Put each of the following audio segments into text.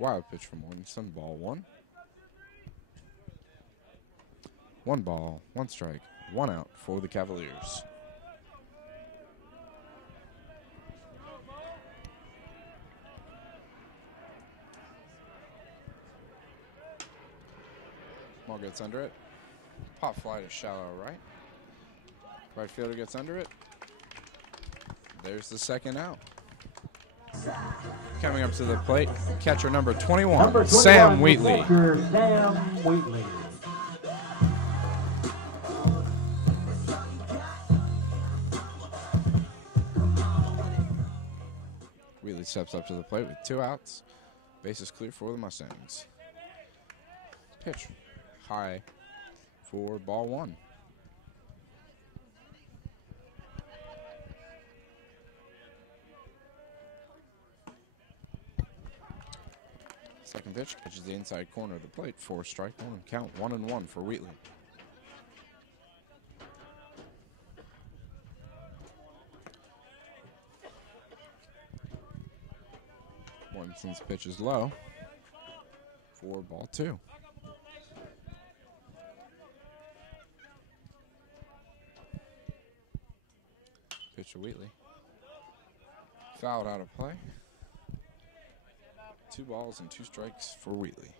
Wild pitch from Mortensen. Ball one. 1 ball, 1 strike, 1 out for the Cavaliers. Ball gets under it. Pop fly to shallow right. Right fielder gets under it. There's the second out. Coming up to the plate, catcher number 21, Sam Wheatley. Catcher Sam Wheatley. Wheatley steps up to the plate with 2 outs. Base is clear for the Mustangs. Pitch high for ball 1. Second pitch pitches the inside corner of the plate for strike 1. Count 1-1 for Wheatley. Mortensen's pitch is low for ball 2. Pitch to Wheatley. Fouled out of play. 2 balls and 2 strikes for Wheatley.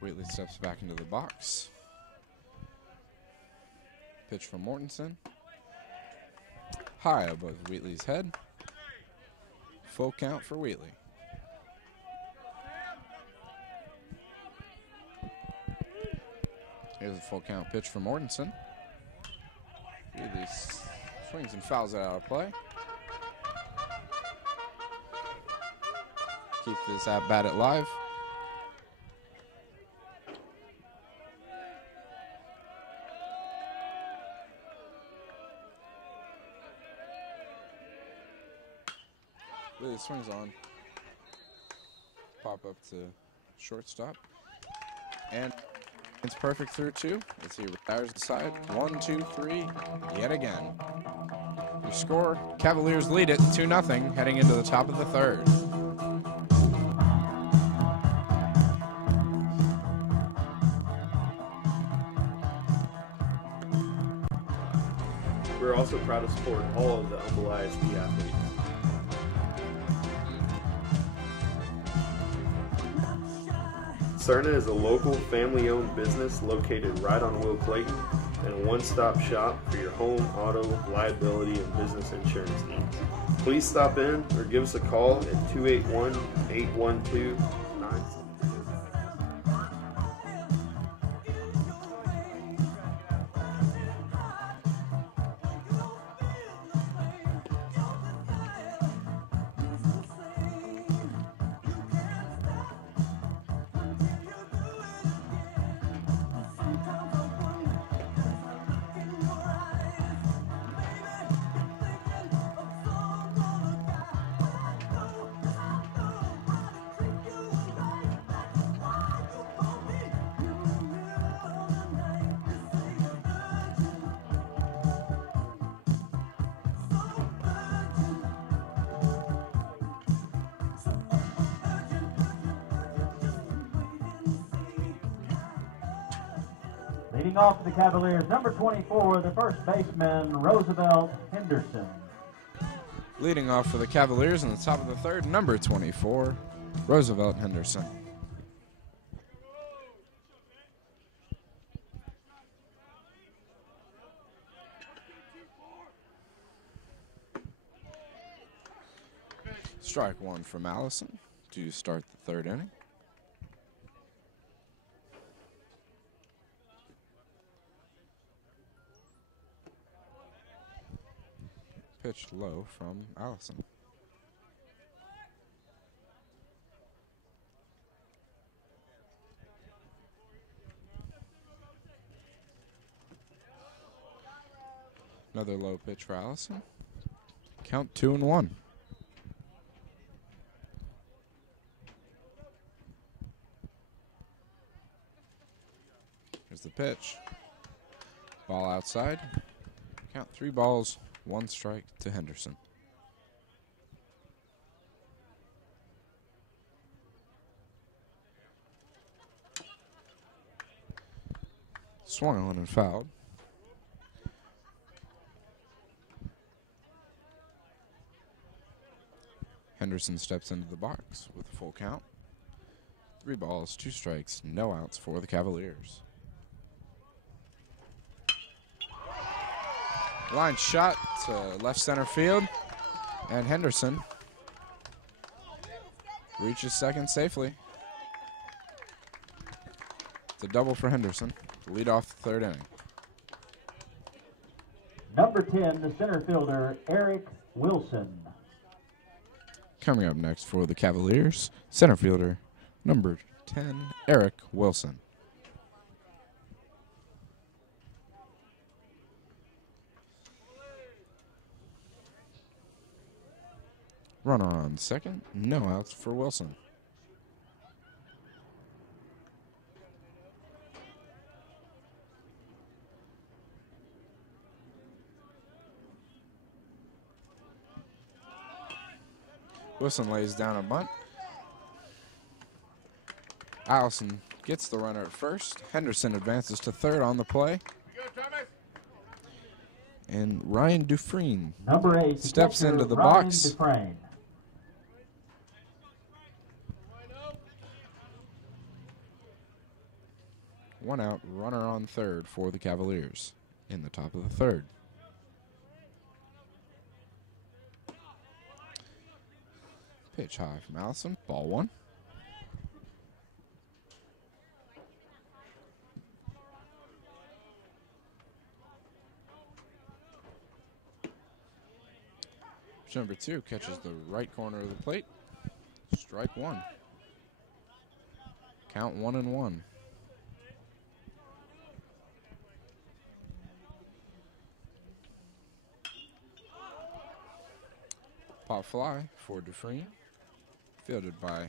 Wheatley steps back into the box. Pitch from Mortensen. High above Wheatley's head. Full count for Wheatley. Here's a full count pitch from Mortensen. Wheatley swings and fouls it out of play. Keep this at bat alive. Wheatley swings on. Pop up to shortstop. And it's perfect through 2 as he retires the side. 1, 2, 3, yet again. Your score, Cavaliers lead it 2-0 heading into the top of the 3rd. We're also proud to support all of the Humble ISD athletes. Cerna is a local family-owned business located right on Will Clayton and a one-stop shop for your home, auto, liability, and business insurance needs. Please stop in or give us a call at 281-812-9762. Leading off for the Cavaliers, number 24, the first baseman, Roosevelt Henderson. Leading off for the Cavaliers in the top of the 3rd, number 24, Roosevelt Henderson. Strike 1 from Allison to start the 3rd inning. Pitched low from Allison. Another low pitch for Allison. Count 2-1. Here's the pitch. Ball outside. Count 3 balls, 1 strike to Henderson. Swung on and fouled. Henderson steps into the box with a full count. 3 balls, 2 strikes, no outs for the Cavaliers. Line shot to left center field, and Henderson reaches second safely. It's a double for Henderson to lead off the 3rd inning. Number 10, the center fielder, Eric Wilson. Coming up next for the Cavaliers, center fielder, number 10, Eric Wilson. Runner on second, no outs for Wilson. Wilson lays down a bunt. Allison gets the runner at first. Henderson advances to third on the play. And Ryan Dufresne Number 8, steps into the Ryan box. Dufresne. One out, runner on third for the Cavaliers in the top of the 3rd. Pitch high from Allison, ball 1. Pitch number 2 catches the right corner of the plate. Strike 1. Count 1-1. Pop fly for Dufresne, fielded by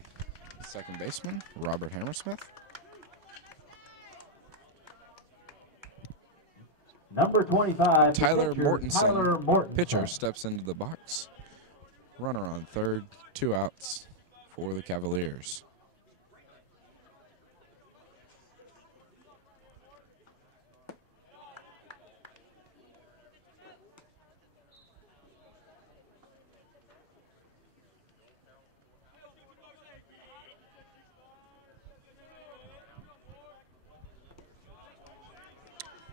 second baseman Robert Hammersmith. Number 25, Tyler pitcher, Mortensen, Tyler Mortensen. pitcher, steps into the box. Runner on third, 2 outs for the Cavaliers.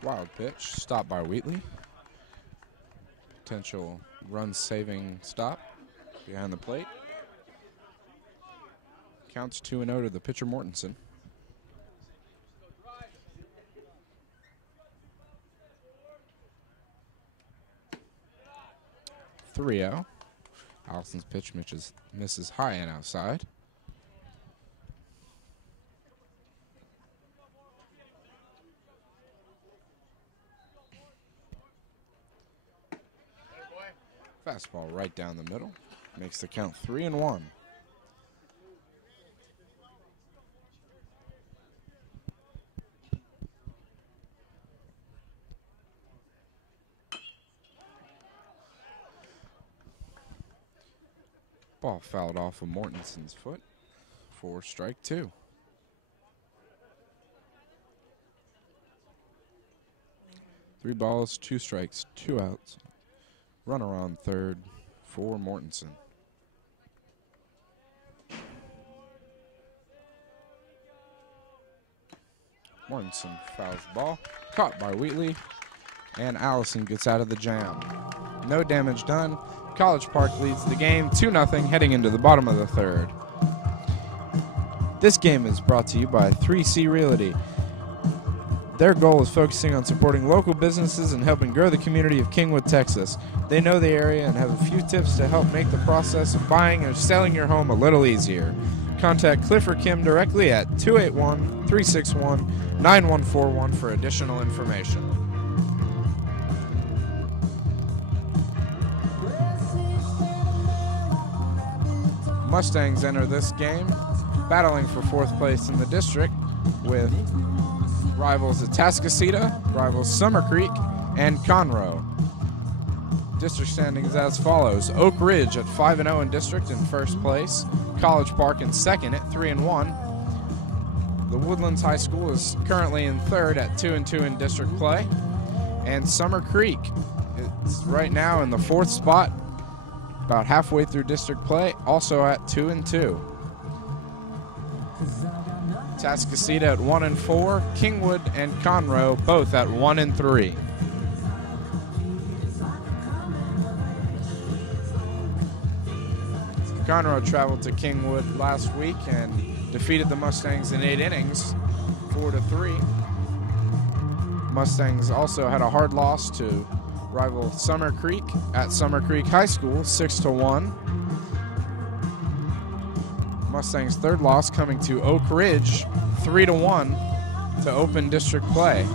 Wild pitch, stop by Wheatley. Potential run-saving stop behind the plate. Counts 2-0 to the pitcher Mortensen. (3-0). Allison's pitch misses high and outside. Fastball right down the middle. Makes the count 3-1. Ball fouled off of Mortensen's foot for strike 2. Three balls, 2 strikes, 2 outs. Runner on third for Mortensen. Mortensen fouls the ball. Caught by Wheatley. And Allison gets out of the jam. No damage done. College Park leads the game 2-0 heading into the bottom of the 3rd. This game is brought to you by 3C Realty. Their goal is focusing on supporting local businesses and helping grow the community of Kingwood, Texas. They know the area and have a few tips to help make the process of buying or selling your home a little easier. Contact Cliff or Kim directly at 281-361-9141 for additional information. Mustangs enter this game battling for 4th place in the district with rivals Atascocita, rivals Summer Creek, and Conroe. District standings as follows: Oak Ridge at 5-0 in district in 1st place, College Park in 2nd at 3-1. The Woodlands High School is currently in 3rd at 2-2 in district play, and Summer Creek is right now in the 4th spot, about halfway through district play, also at 2-2. Atascocita at 1-4, Kingwood and Conroe both at 1-3. Conroe traveled to Kingwood last week and defeated the Mustangs in 8 innings, 4-3. Mustangs also had a hard loss to rival Summer Creek at Summer Creek High School, 6-1. Mustangs' 3rd loss coming to Oak Ridge, 3-1 to open district play.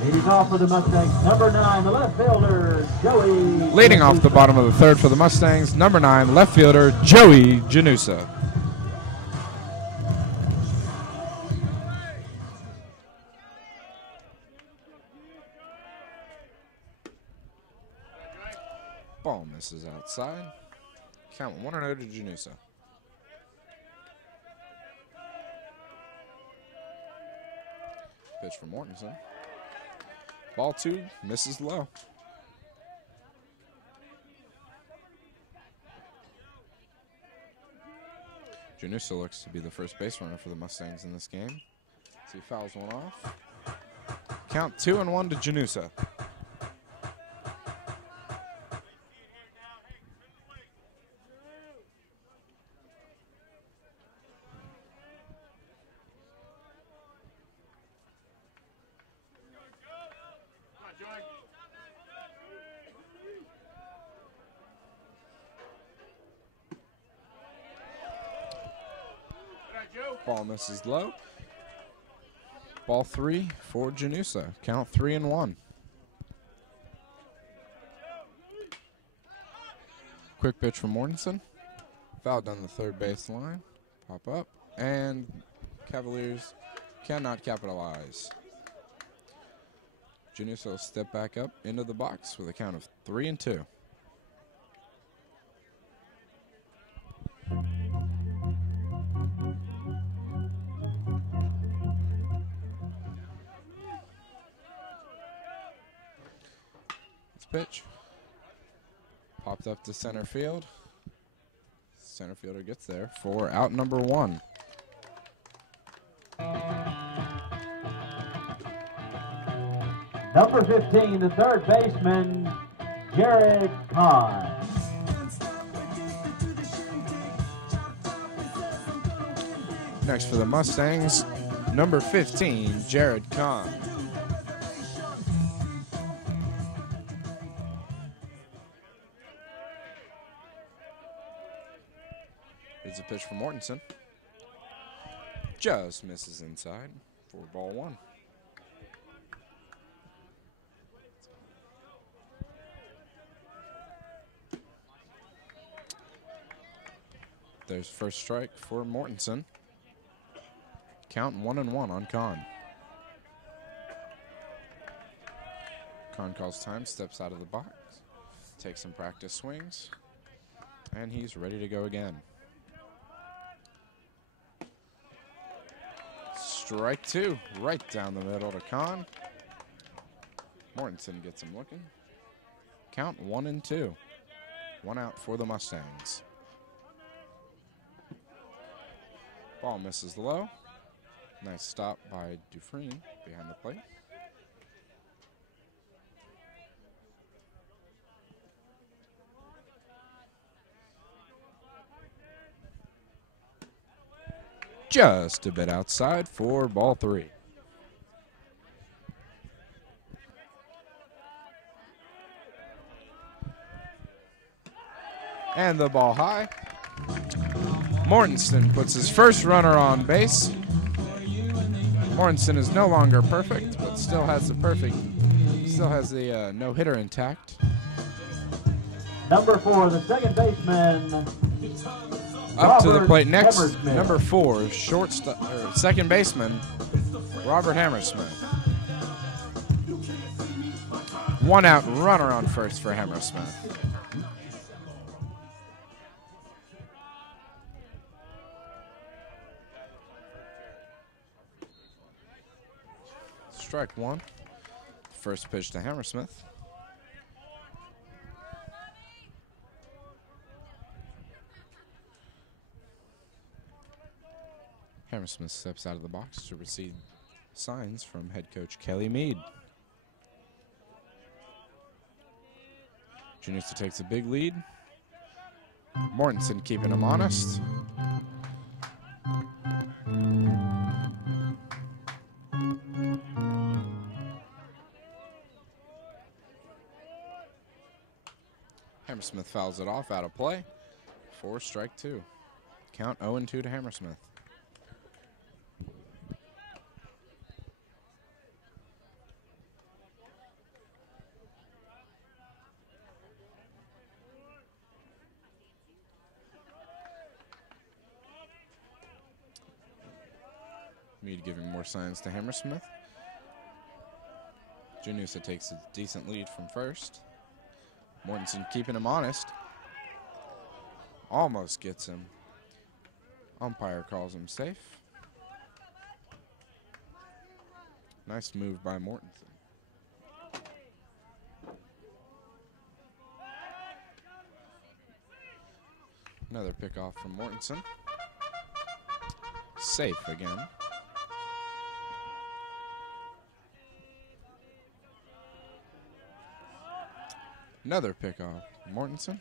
Leading off for the Mustangs, number 9, the left fielder, Joey. Leading off the bottom of the 3rd for the Mustangs, number 9, left fielder, Joey Janusa. Ball misses outside. Count 1-0 to Janusa. Pitch from Mortensen. Ball 2, misses low. Janusa looks to be the first base runner for the Mustangs in this game. So he fouls one off. Count 2-1 to Janusa. Ball misses low. Ball 3 for Janusa. Count 3-1. Quick pitch from Mortensen. Fouled down the 3rd base line. Pop up. And Cavaliers cannot capitalize. Janusa will step back up into the box with a count of 3-2. Pitch popped up to center field. Center fielder gets there for out number 1. Number 15, the 3rd baseman, Jared Kahn. Next for the Mustangs, number 15, Jared Kahn. Here's a pitch from Mortensen. Just misses inside for ball 1. There's first strike for Mortensen. Count 1-1 on Kahn. Kahn calls time, steps out of the box, takes some practice swings, and he's ready to go again. Strike 2, right down the middle to Kahn. Mortensen gets him looking. Count 1-2. 1 out for the Mustangs. Ball misses low. Nice stop by Dufresne behind the plate. Just a bit outside for ball 3. And the ball high. Mortensen puts his first runner on base. Mortensen is no longer perfect, but still has the no-hitter intact. Number 4, the second baseman. Up to the Robert plate next, Hammersmith. number 4, second baseman, Robert Hammersmith. 1 out, runner on first for Hammersmith. Strike 1. First pitch to Hammersmith. Hammersmith steps out of the box to receive signs from head coach Kelly Mead. Janusa takes a big lead. Mortensen keeping him honest. Hammersmith fouls it off, out of play. 4, strike 2. Count 0-2 to Hammersmith. Mead giving more signs to Hammersmith. Janusa takes a decent lead from first. Mortensen keeping him honest. Almost gets him. Umpire calls him safe. Nice move by Mortensen. Another pickoff from Mortensen. Safe again. Another pickoff. Mortensen.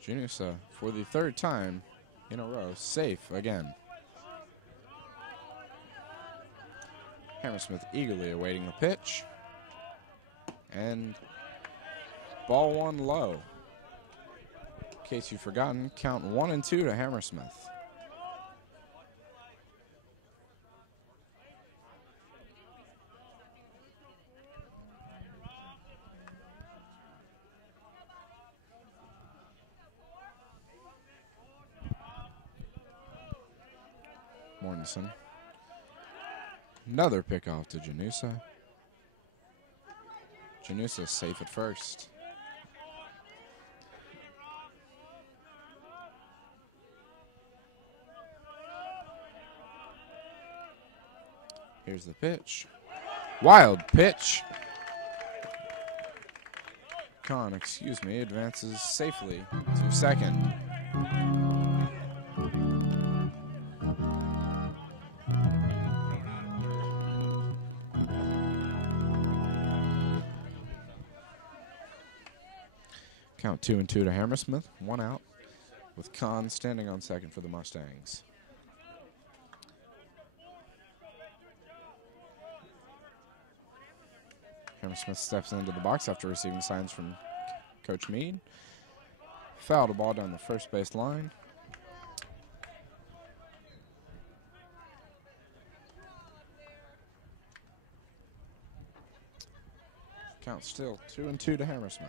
Janusa, for the 3rd time in a row, safe again. Hammersmith eagerly awaiting the pitch. And ball 1 low. In case you've forgotten, count 1-2 to Hammersmith. Mortensen. Another pickoff to Janusa. Janusa safe at first. Here's the pitch. Wild pitch. Khan, advances safely to second. Count 2-2 to Hammersmith. 1 out, with Khan standing on second for the Mustangs. Hammersmith steps into the box after receiving signs from Coach Mead. Fouled a ball down the first base line. Count still 2-2 to Hammersmith.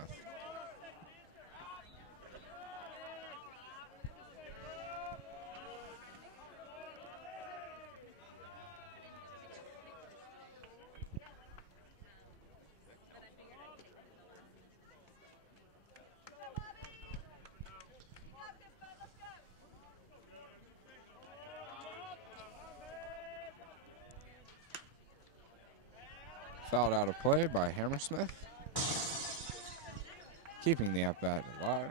Fouled out of play by Hammersmith. Keeping the at-bat alive.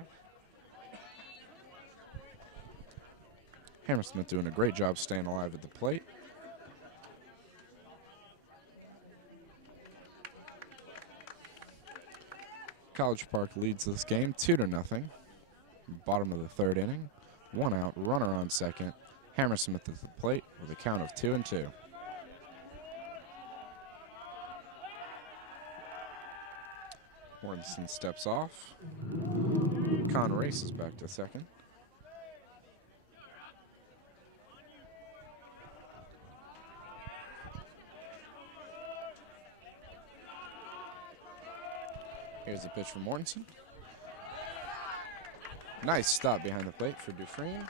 Hammersmith doing a great job staying alive at the plate. College Park leads this game 2-0. Bottom of the 3rd inning. 1 out, runner on second. Hammersmith at the plate with a count of 2-2. Mortensen steps off. Khan races back to second. Here's the pitch from Mortensen. Nice stop behind the plate for Dufresne.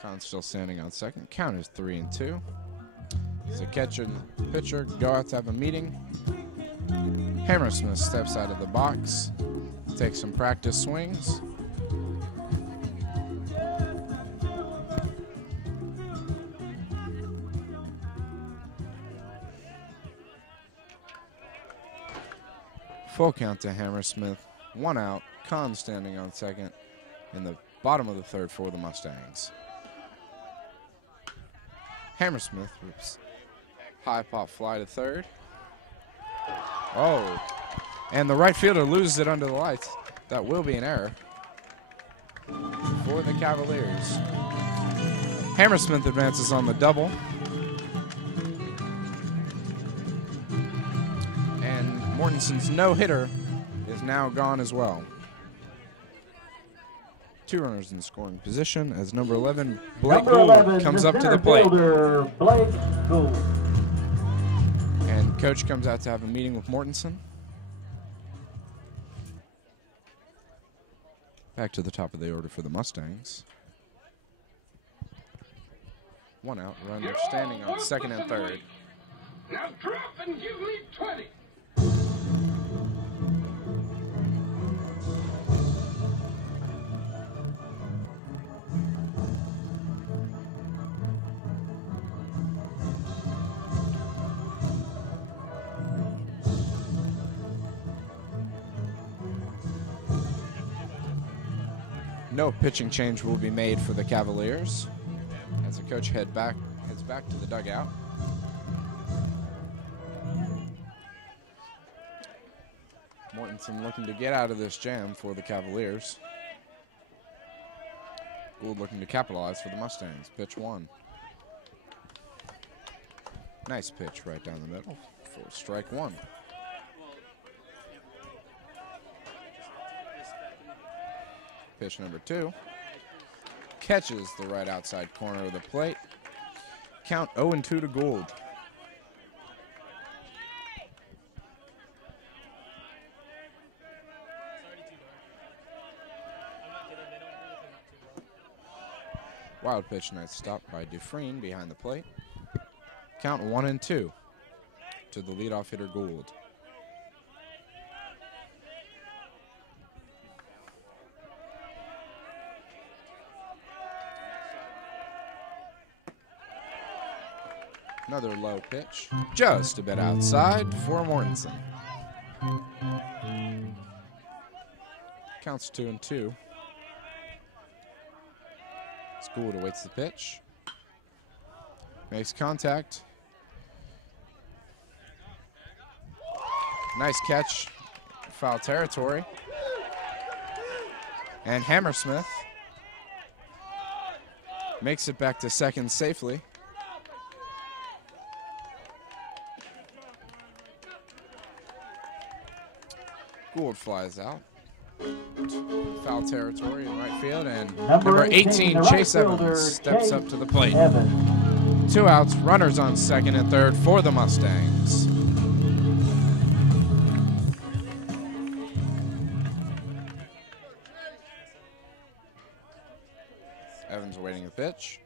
Con's still standing on second. Count is 3-2. So catcher and pitcher go out to have a meeting. Hammersmith steps out of the box, takes some practice swings. Full count to Hammersmith. 1 out. Con standing on second in the bottom of the third for the Mustangs. Hammersmith rips high pop fly to third. Oh, and the right fielder loses it under the lights. That will be an error for the Cavaliers. Hammersmith advances on the double. And Mortenson's no-hitter is now gone as well. 2 runners in scoring position as number 11, Blake Gould, comes up to the plate. Blake Gould. And coach comes out to have a meeting with Mortenson. Back to the top of the order for the Mustangs. 1 out, runner standing on second and third. Now drop and give me 20. No pitching change will be made for the Cavaliers as the coach heads back to the dugout. Mortenson looking to get out of this jam for the Cavaliers. Gould looking to capitalize for the Mustangs. Pitch 1. Nice pitch right down the middle for strike 1. Pitch number 2. Catches the right outside corner of the plate. Count 0-2 to Gould. Wild pitch, nice stop by Dufresne behind the plate. Count 1-2 to the leadoff hitter Gould. Another low pitch, just a bit outside for Mortenson. Counts 2-2. Gould awaits the pitch. Makes contact. Nice catch. Foul territory. And Hammersmith makes it back to second safely. Gould flies out. Foul territory in right field, and number 18, Chase Evans, steps up to the plate. 2 outs, runners on second and third for the Mustangs. Evans awaiting the pitch.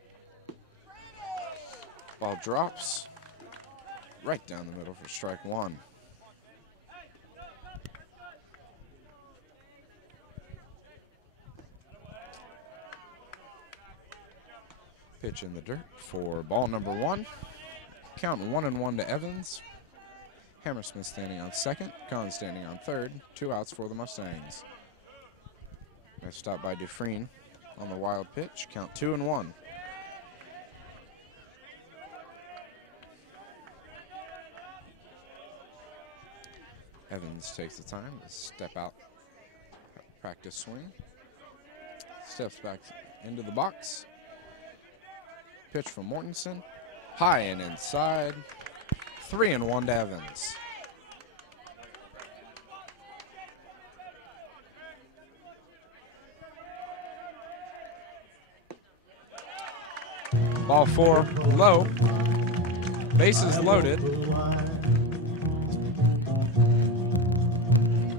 Ball drops right down the middle for strike 1. Pitch in the dirt for ball number 1. Count 1-1 to Evans. Hammersmith standing on second. Con standing on third. 2 outs for the Mustangs. Nice stop by Dufresne on the wild pitch. Count 2-1. Evans takes the time to step out, practice swing. Steps back into the box. Pitch from Mortenson. High and inside. 3-1 to Evans. Ball 4 low. Bases loaded.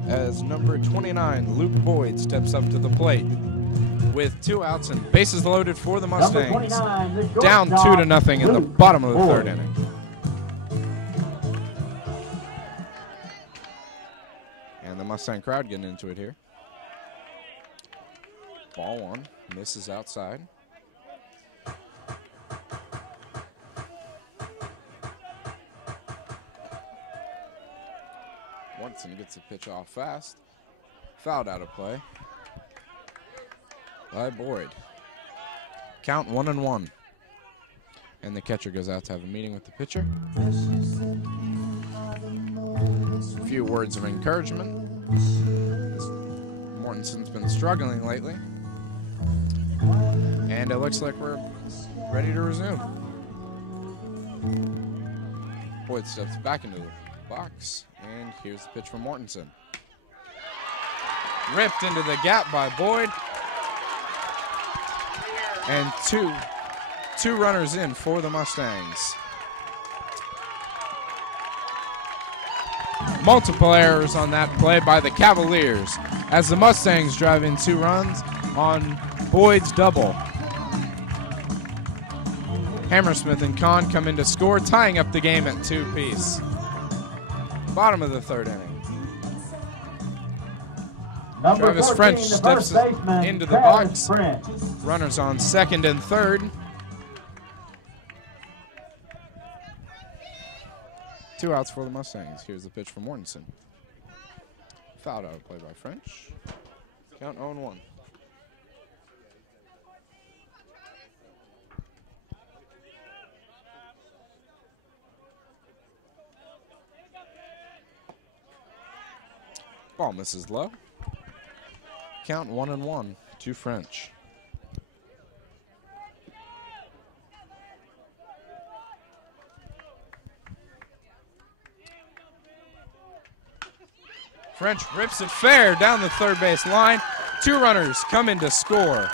As number 29, Luke Boyd, steps up to the plate with 2 outs and bases loaded for the Mustangs. Down 2-0 in the bottom of the third inning. And the Mustang crowd getting into it here. Ball 1, misses outside. Watson gets the pitch off fast. Fouled out of play by Boyd. Count 1-1. And the catcher goes out to have a meeting with the pitcher. A few words of encouragement. Mortenson's been struggling lately. And it looks like we're ready to resume. Boyd steps back into the box, and here's the pitch from Mortensen. Ripped into the gap by Boyd. And two runners in for the Mustangs. Multiple errors on that play by the Cavaliers as the Mustangs drive in 2 runs on Boyd's double. Hammersmith and Kahn come in to score, tying up the game at 2-apiece. Bottom of the third inning. Travis French steps into the box. Runners on second and third. 2 outs for the Mustangs. Here's the pitch from Mortensen. Fouled out of play by French. Count 0-1. Ball misses low. Count 1-1 to French. French rips it fair down the third base line. 2 runners come in to score.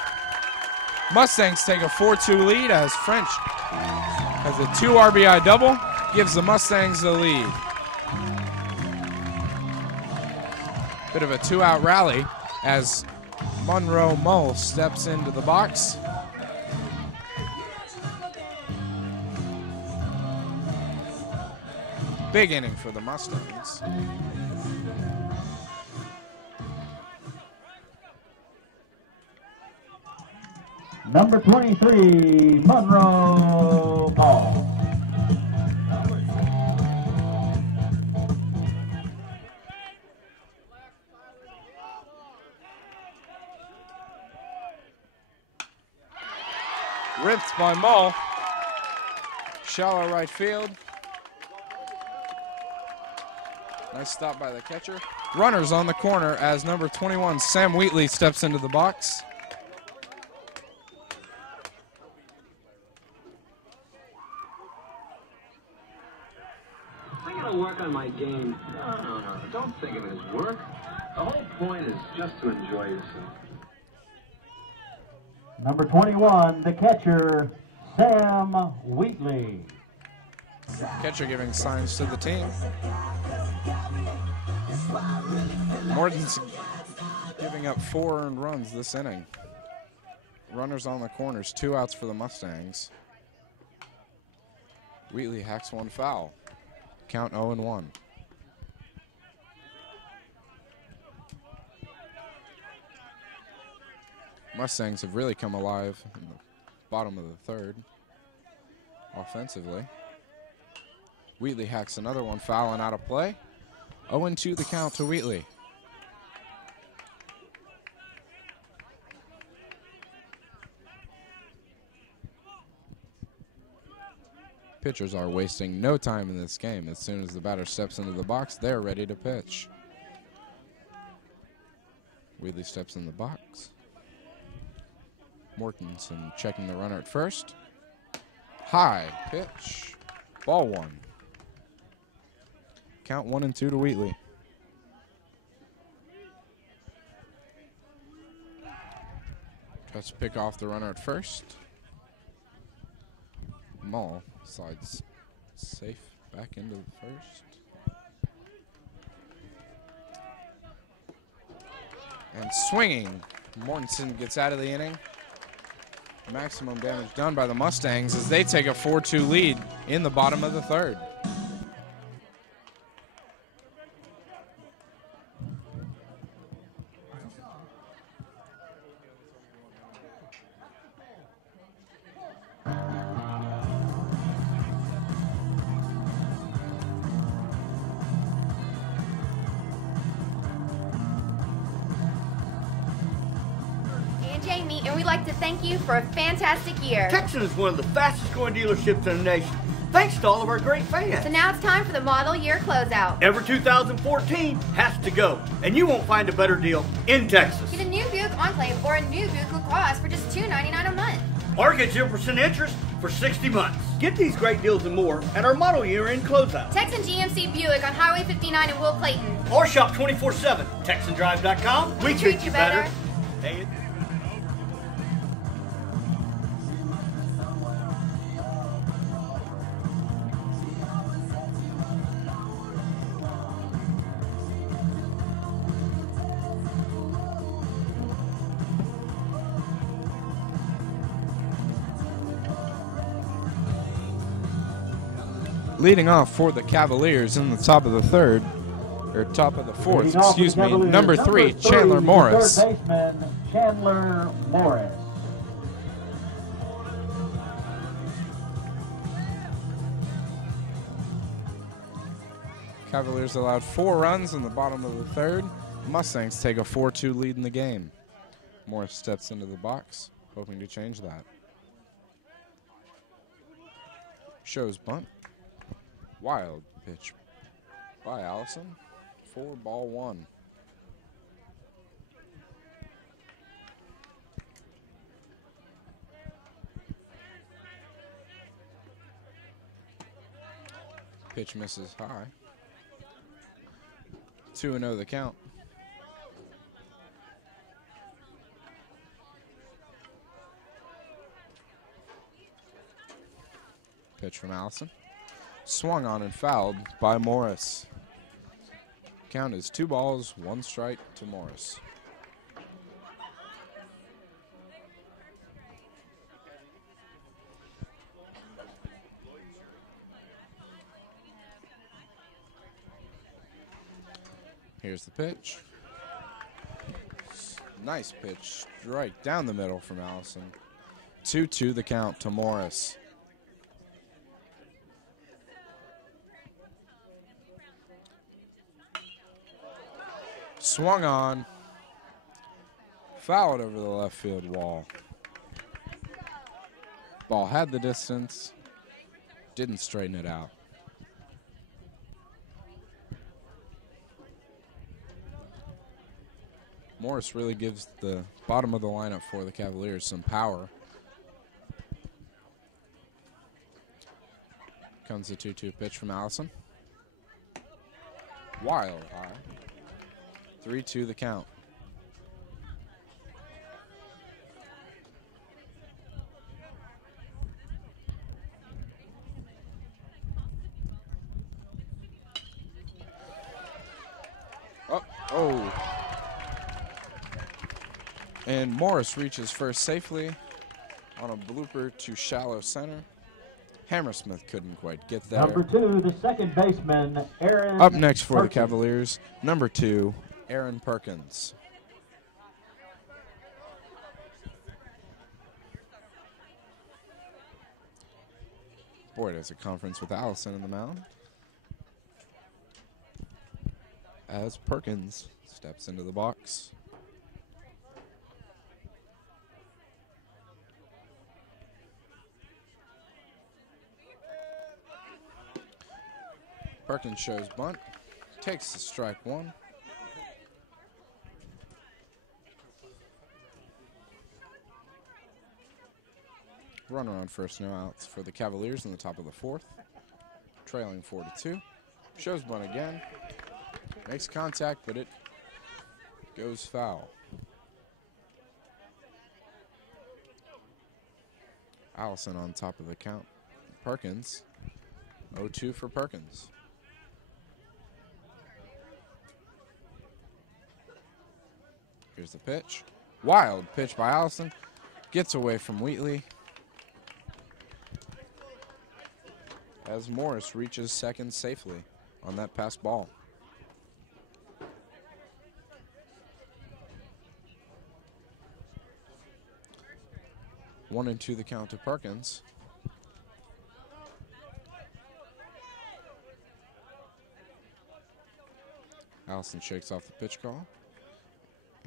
Mustangs take a 4-2 lead as French has a 2 RBI double, gives the Mustangs the lead. Bit of a 2-out rally as Monroe Mull steps into the box. Big inning for the Mustangs. Number 23, Monroe Mull. Ripped by Mull. Shallow right field. Nice stop by the catcher. Runners on the corner as number 21, Sam Wheatley, steps into the box. I gotta work on my game. No. Don't think of it as work. The whole point is just to enjoy yourself. Number 21, the catcher, Sam Wheatley. Catcher giving signs to the team. Morton's giving up 4 earned runs this inning. Runners on the corners, 2 outs for the Mustangs. Wheatley hacks 1 foul. Count 0-1. Mustangs have really come alive in the bottom of the third offensively. Wheatley hacks another one, foul and out of play. 0-2 the count to Wheatley. Pitchers are wasting no time in this game. As soon as the batter steps into the box, they're ready to pitch. Wheatley steps in the box. Mortensen checking the runner at first. High pitch. Ball 1. Count 1-2 to Wheatley. Tries to pick off the runner at first. Mull slides Safe back into the first. And swinging. Mortensen gets out of the inning. Maximum damage done by the Mustangs as they take a 4-2 lead in the bottom of the third. Jamie, and we'd like to thank you for a fantastic year. Texan is one of the fastest growing dealerships in the nation, thanks to all of our great fans. So now it's time for the model year closeout. Ever 2014 has to go, and you won't find a better deal in Texas. Get a new Buick Enclave or a new Buick LaCrosse for just $299 a month. Or get 0% interest for 60 months. Get these great deals and more at our model year end closeout. Texan GMC Buick on Highway 59 in Will Clayton. Or shop 24/7, TexanDrive.com. We treat you better. Hey, Leading off for the Cavaliers in the top of the third, or top of the fourth, Leading off for the excuse me, Cavaliers, number three, Chandler the Morris. Third baseman, Chandler Morris. Cavaliers allowed 4 runs in the bottom of the third. Mustangs take a 4-2 lead in the game. Morris steps into the box, hoping to change that. Shows bunt. Wild pitch by Allison for ball 1. Pitch misses high. 2-0 the count. Pitch from Allison. Swung on and fouled by Morris. Count is 2 balls, 1 strike to Morris. Here's the pitch. Nice pitch. Strike down the middle from Allison. 2-2 the count to Morris. Swung on. Fouled over the left field wall. Ball had the distance. Didn't straighten it out. Morris really gives the bottom of the lineup for the Cavaliers some power. Comes the 2-2 pitch from Allison. Wild high. 3-2 the count. Oh. And Morris reaches first safely on a blooper to shallow center. Hammersmith couldn't quite get there. Number 2, the second baseman, Aaron. Up next for Perkins. the Cavaliers, number 2, Aaron Perkins. Boyd has a conference with Allison in the mound as Perkins steps into the box. Perkins shows bunt, takes the strike 1. Runner on first, no outs for the Cavaliers in the top of the 4th. Trailing 4-2. Shows bunt again. Makes contact, but it goes foul. Allison on top of the count. Perkins 0-2 for Perkins. Here's the pitch. Wild pitch by Allison. Gets away from Wheatley. As Morris reaches second safely on that pass ball. One and two the count to Perkins. Allison shakes off the pitch call.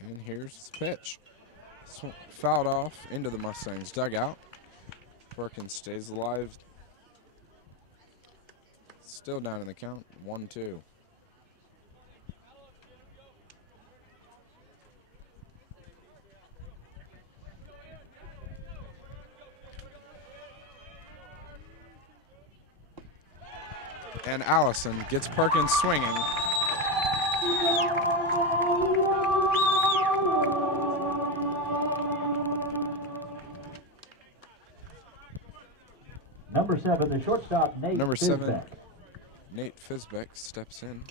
And here's the pitch. Fouled off into the Mustangs dugout. Perkins stays alive. Still down in the count, 1-2. And Allison gets Perkins swinging. Number 7, the shortstop, Nate Number Fisbeck. 7, Nate Fisbeck steps in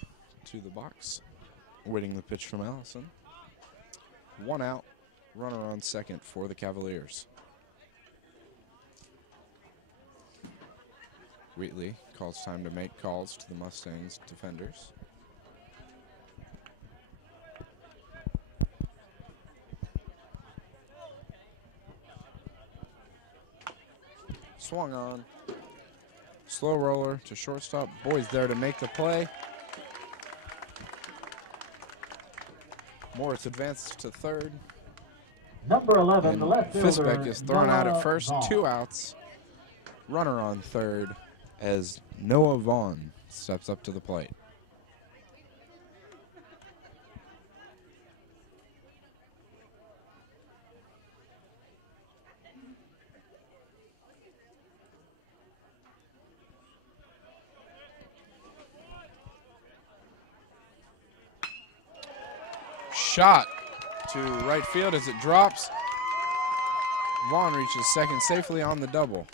to the box, waiting the pitch from Allison. 1 out, runner on second for the Cavaliers. Wheatley calls time to make calls to the Mustangs defenders. Swung on. Slow roller to shortstop. Boyd's there to make the play. Morris advances to third. Number 11, And the left fielder, Fisbeck is thrown out Noah at first. Vaughn. 2 outs. Runner on third as Noah Vaughn steps up to the plate. Shot to right field as it drops. Vaughn reaches second safely on the double.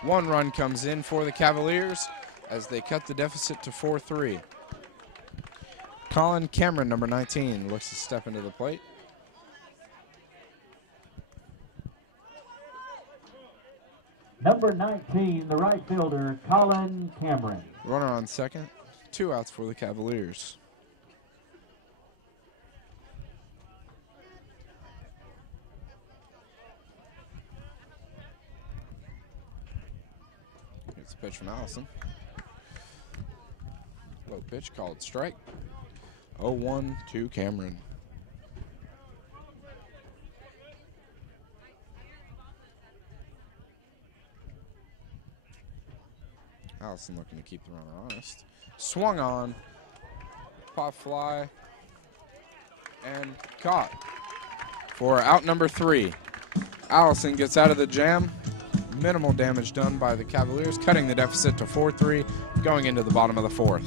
1 run comes in for the Cavaliers as they cut the deficit to 4-3. Colin Cameron, number 19, looks to step into the plate. Number 19, the right fielder, Colin Cameron. Runner on second. 2 outs for the Cavaliers. Here's a pitch from Allison. Low pitch called strike. 0-1 to Cameron. Allison looking to keep the runner honest. Swung on. Pop fly. And caught for out number 3. Allison gets out of the jam. Minimal damage done by the Cavaliers, cutting the deficit to 4-3, going into the bottom of the 4th.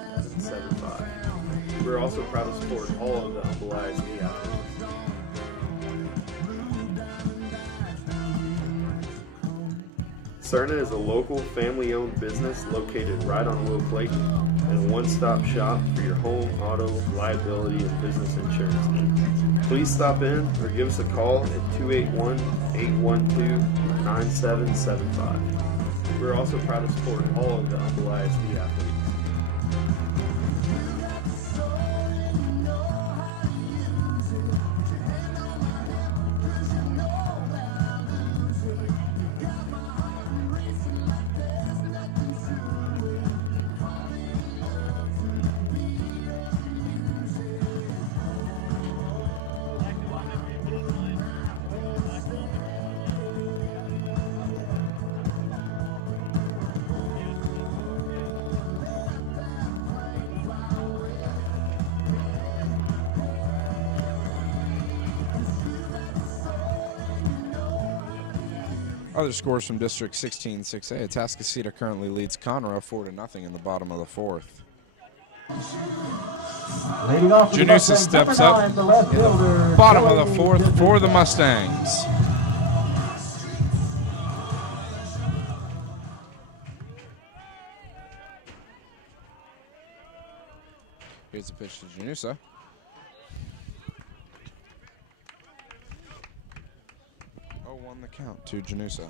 It's 7-5. We're also proud to support all of the Humble ISD athletes. Cerna is a local family-owned business located right on Will Clayton and a one-stop shop for your home, auto, liability, and business insurance needs. Please stop in or give us a call at 281-812-9775. We're also proud to support all of the Humble ISD athletes. Other scores from District 16-6A. Atascocita currently leads Conroe 4-0 in the bottom of the 4th. Leading off for the Janusa Mustangs, steps number up 9, the left in the fielder, bottom of the Joey fourth for the Janusa. Mustangs. Here's the pitch to Janusa. Oh, won the count to Janusa.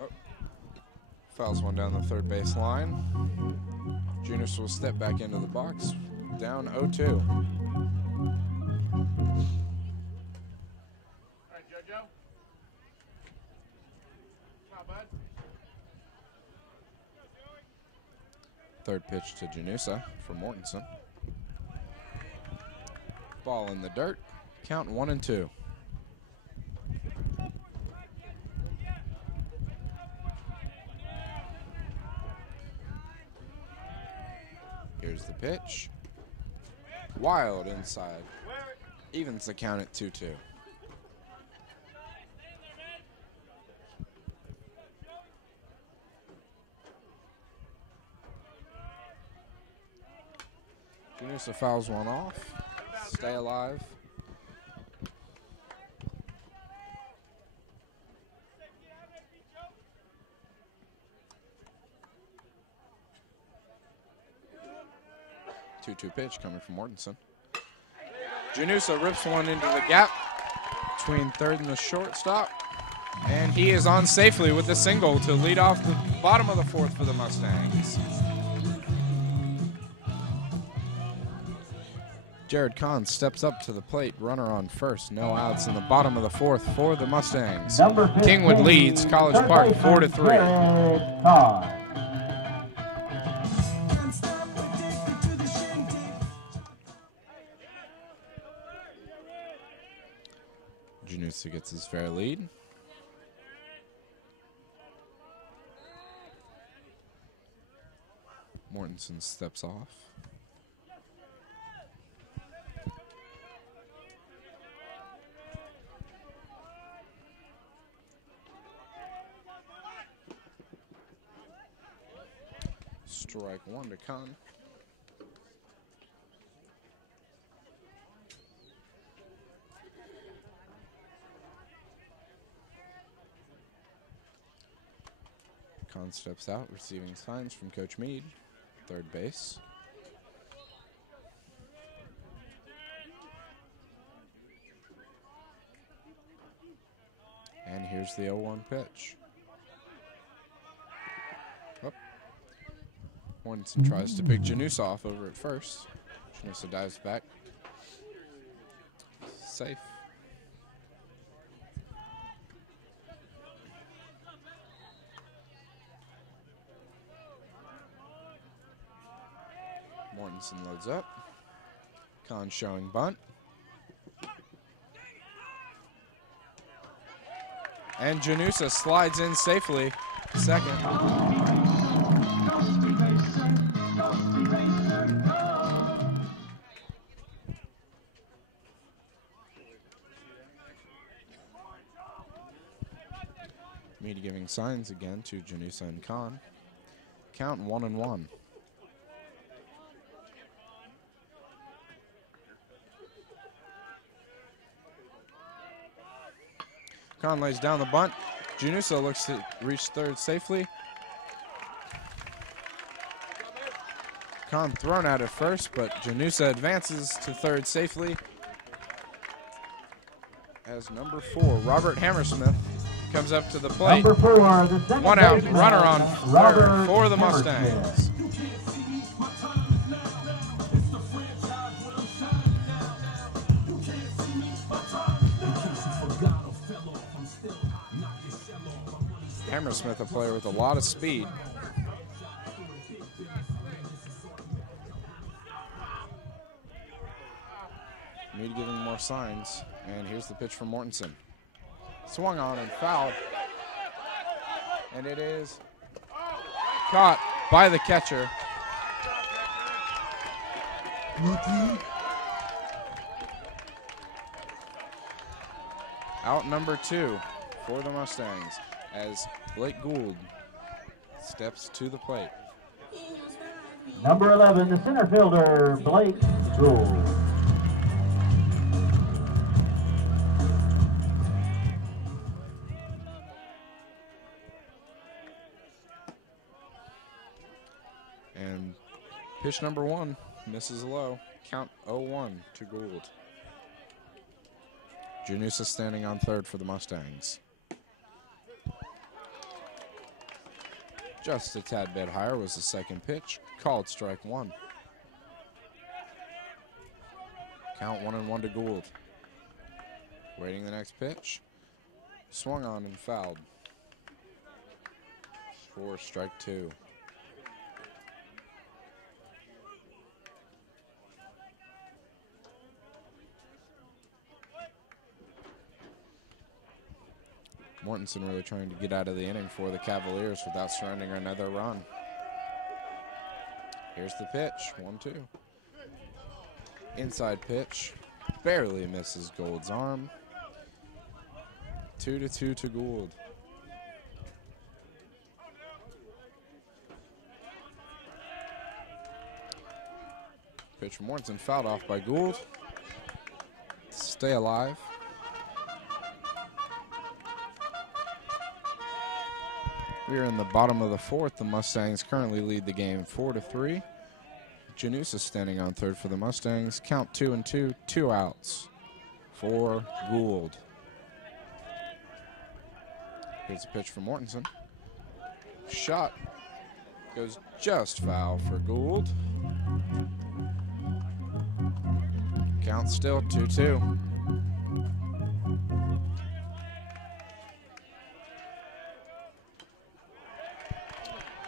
Oh. Fouls one down the third base line. Janusa will step back into the box. Down 0-2. Third pitch to Janusa for Mortensen. Ball in the dirt. Count 1-2. Here's the pitch. Wild inside. Evens the count at 2-2. Janusa fouls one off. Stay alive. Two-two pitch coming from Mortensen. Janusa rips one into the gap between third and the shortstop. And he is on safely with a single to lead off the bottom of the fourth for the Mustangs. Jared Kahn steps up to the plate, runner on first, no outs in the bottom of the fourth for the Mustangs. Kingwood leads College Park 4-3. Jared Kahn. Janusa gets his fair lead. Mortensen steps off. Strike one to Kahn. Kahn steps out, receiving signs from Coach Meade, third base. And here's the 0-1 pitch. Mortensen tries to pick Janusa off over at first. Janusa dives back. Safe. Mortensen loads up. Kahn showing bunt. And Janusa slides in safely. Second. Meade giving signs again to Janusa and Kahn. Count 1-1. Kahn lays down the bunt. Janusa looks to reach third safely. Kahn thrown out at first, but Janusa advances to third safely. As number 4, Robert Hammersmith, comes up to the plate. Number 4, the second One out, baseman, runner on Robert third for the Hammersmith. Mustangs. Hammersmith, a player with a lot of speed. Meade giving more signs, and here's the pitch from Mortensen. Swung on and fouled, and it is caught by the catcher. Out number 2 for the Mustangs as Blake Gould steps to the plate. Number 11, the center fielder, Blake Gould. And pitch number 1 misses low. Count 0-1 to Gould. Janusa standing on third for the Mustangs. Just a tad bit higher was the second pitch. Called strike 1. Count 1-1 to Gould. Waiting the next pitch. Swung on and fouled. For strike 2. Mortensen really trying to get out of the inning for the Cavaliers without surrendering another run. Here's the pitch, 1-2. Inside pitch, barely misses Gould's arm. 2-2 to Gould. Pitch from Mortensen, fouled off by Gould. Stay alive. We are in the bottom of the fourth. The Mustangs currently lead the game 4-3. Janusa standing on third for the Mustangs. Count 2-2, 2 outs for Gould. Here's a pitch from Mortensen. Shot goes just foul for Gould. Count still 2-2.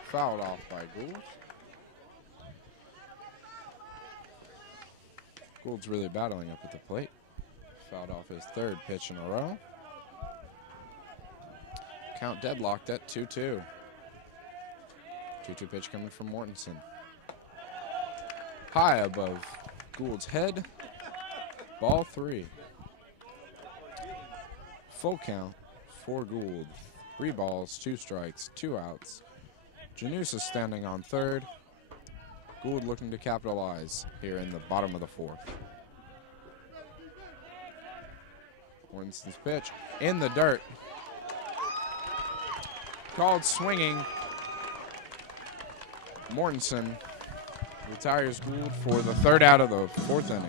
Fouled off by Gould. Gould's really battling up at the plate. Fouled off his third pitch in a row. Count deadlocked at 2-2. 2-2 pitch coming from Mortensen. High above Gould's head. Ball 3. Full count for Gould. 3 balls, 2 strikes, 2 outs. Janusa standing on third. Gould looking to capitalize here in the bottom of the fourth. Mortensen's pitch in the dirt. Called swinging. Mortensen retires Gould for the third out of the fourth inning.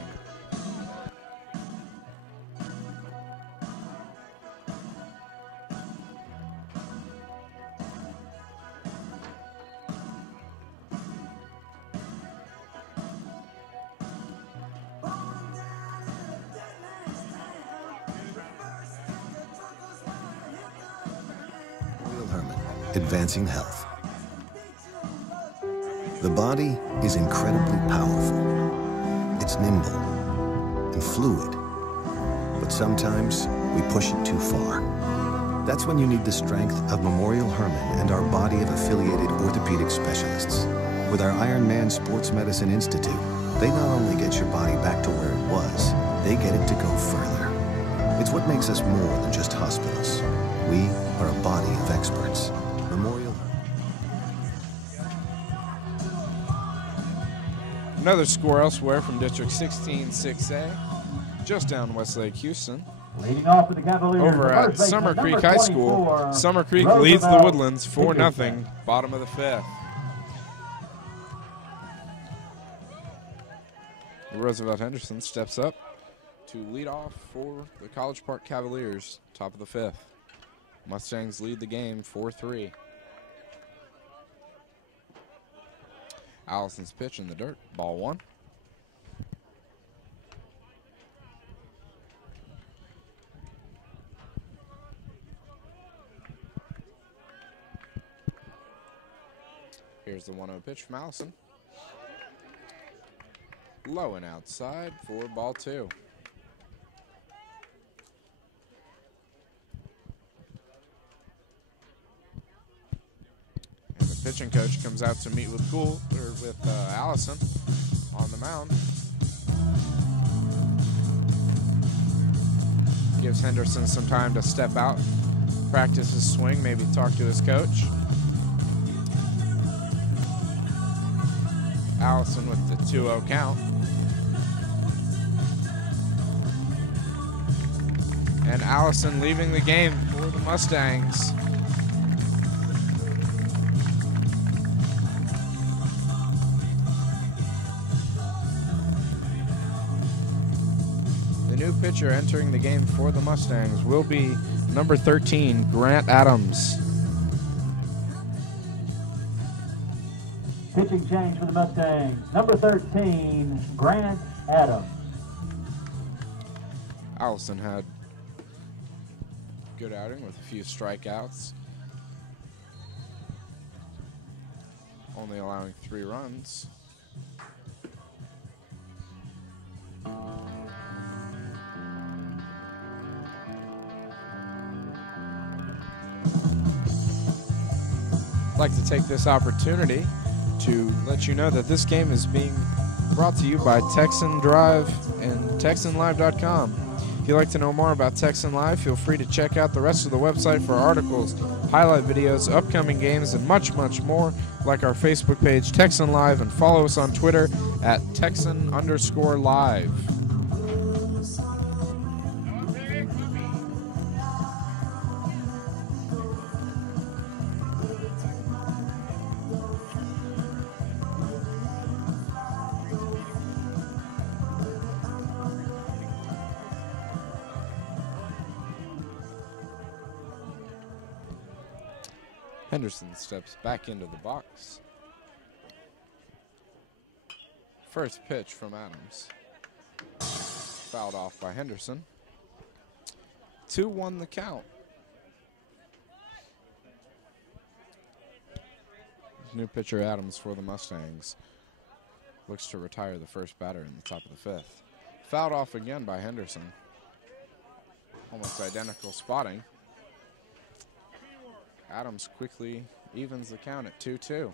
Advancing health. The body is incredibly powerful. It's nimble and fluid, but sometimes we push it too far. That's when you need the strength of Memorial Hermann and our body of affiliated orthopedic specialists. With our Iron Man Sports Medicine Institute, they not only get your body back to where it was, they get it to go further. It's what makes us more than just hospitals. We are a body of experts. Memorial. Another score elsewhere from District 16 6A, just down Westlake, Houston. Leading off for the Cavaliers, over at Summer Creek High School. Summer Creek leads the Woodlands 4-0, bottom of the fifth. Roosevelt Henderson steps up to lead off for the College Park Cavaliers, top of the fifth. Mustangs lead the game 4-3. Allison's pitch in the dirt, ball 1. Here's the 1-0 pitch from Allison. Low and outside for ball 2. And the pitching coach comes out to meet with Allison on the mound. Gives Henderson some time to step out, practice his swing, maybe talk to his coach. Allison with the 2-0 count. And Allison leaving the game for the Mustangs. The new pitcher entering the game for the Mustangs will be number 13, Grant Adams. Pitching change for the Mustangs. Number 13, Grant Adams. Allison had a good outing with a few strikeouts, only allowing 3 runs. I'd like to take this opportunity to let you know that this game is being brought to you by Texan Drive and TexanLive.com. If you'd like to know more about Texan Live, feel free to check out the rest of the website for articles, highlight videos, upcoming games, and much, much more, like our Facebook page, Texan Live, and follow us on Twitter at Texan_Live. Henderson steps back into the box. First pitch from Adams. Fouled off by Henderson. 2-1 the count. New pitcher Adams for the Mustangs. Looks to retire the first batter in the top of the 5th. Fouled off again by Henderson. Almost identical spotting. Adams quickly evens the count at 2-2.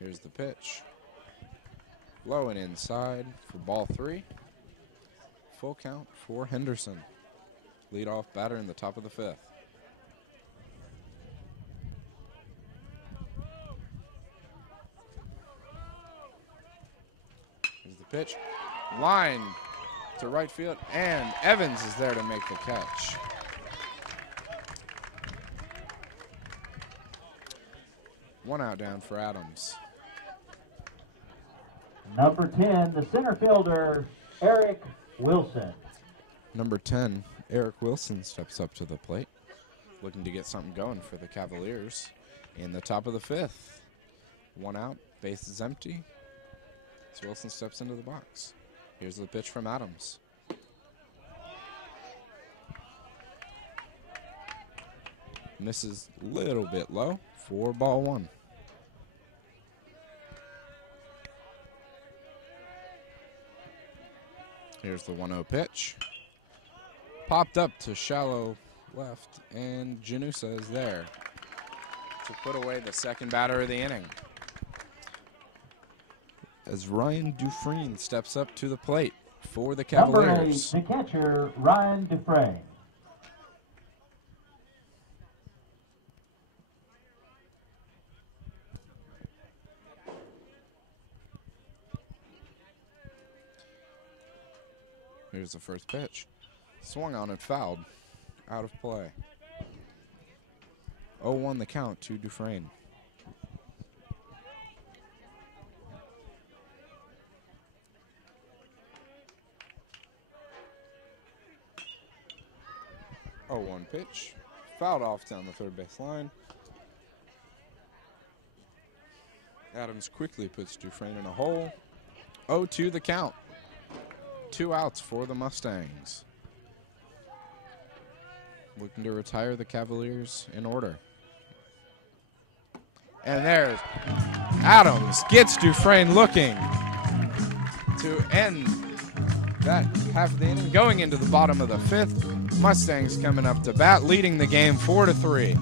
Here's the pitch. Low and inside for ball 3. Full count for Henderson. Leadoff batter in the top of the 5th. Pitch, line to right field, and Evans is there to make the catch. One out down for Adams. Number 10, the center fielder, Eric Wilson. Number 10, Eric Wilson steps up to the plate, looking to get something going for the Cavaliers in the top of the 5th. One out, base is empty. So Wilson steps into the box. Here's the pitch from Adams. Misses a little bit low for ball 1. Here's the 1-0 pitch. Popped up to shallow left, and Janusa is there to put away the second batter of the inning. As Ryan Dufresne steps up to the plate for the Cavaliers. Number 8, the catcher, Ryan Dufresne. Here's the first pitch. Swung on and fouled. Out of play. 0-1 the count to Dufresne. One pitch, fouled off down the third base line. Adams quickly puts Dufresne in a hole. 0-2 the count. 2 outs for the Mustangs. Looking to retire the Cavaliers in order. And there's Adams gets Dufresne looking to end that half of the inning. Going into the bottom of the 5th. Mustangs coming up to bat, leading the game 4-3.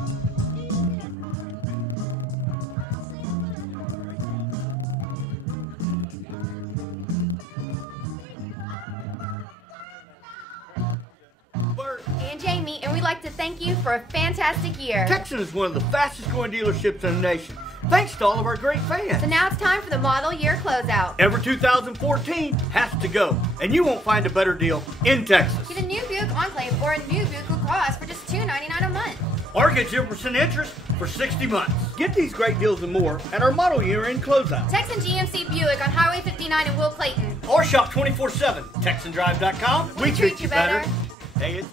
like to thank you for a fantastic year. Texan is one of the fastest growing dealerships in the nation, thanks to all of our great fans. So now it's time for the model year closeout. Every 2014 has to go, and you won't find a better deal in Texas. Get a new Buick Enclave or a new Buick LaCrosse for just $299 a month. Or get 0% interest for 60 months. Get these great deals and more at our model year-end closeout. Texan GMC Buick on Highway 59 in Will Clayton. Or shop 24/7, TexanDrive.com. We treat you better. Hey, it's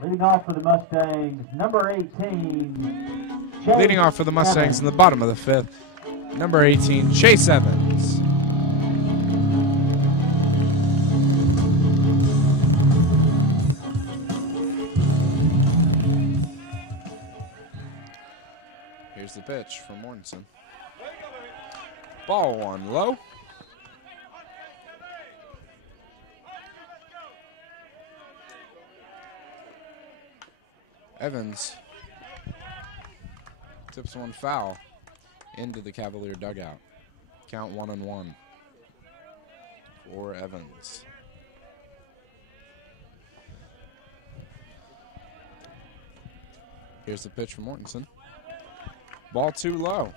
Leading off for the Mustangs, number 18. Leading off for the Mustangs in the bottom of the fifth, number 18, Chase Evans. Here's the pitch from Mortensen. Ball one low. Evans tips one foul into the Cavalier dugout. Count 1-1 for Evans. Here's the pitch from Mortensen. Ball too low.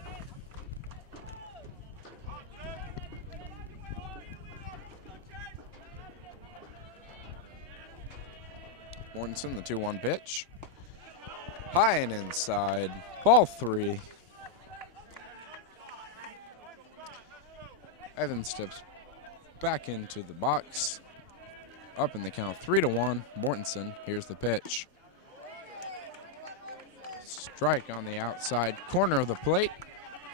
Mortensen, the 2-1 pitch. High and inside. Ball three. Evans steps back into the box. Up in the count, 3-1. Mortensen, here's the pitch. Strike on the outside corner of the plate.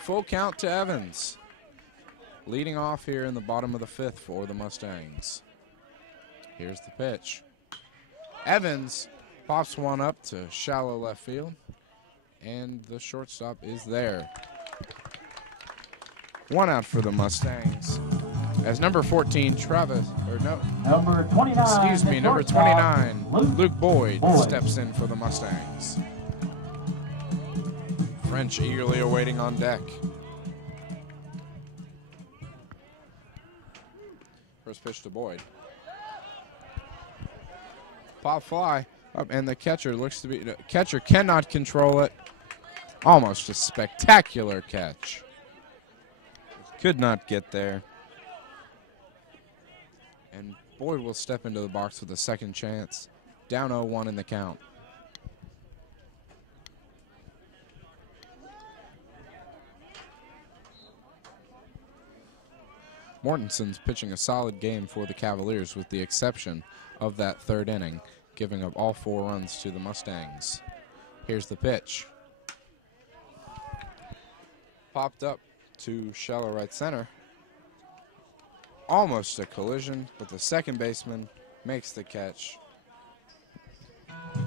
Full count to Evans. Leading off here in the bottom of the fifth for the Mustangs. Here's the pitch. Evans pops one up to shallow left field, and the shortstop is there. One out for the Mustangs. As number 14, Number 29. Excuse me, number 29, Luke Boyd Boyd steps in for the Mustangs. French eagerly awaiting on deck. First pitch to Boyd. Pop fly up, and the catcher catcher cannot control it. Almost a spectacular catch. Could not get there. And Boyd will step into the box with a second chance. Down 0-1 in the count. Mortensen's pitching a solid game for the Cavaliers with the exception of that third inning, giving up all 4 runs to the Mustangs. Here's the pitch. Popped up to shallow right center. Almost a collision, but the second baseman makes the catch.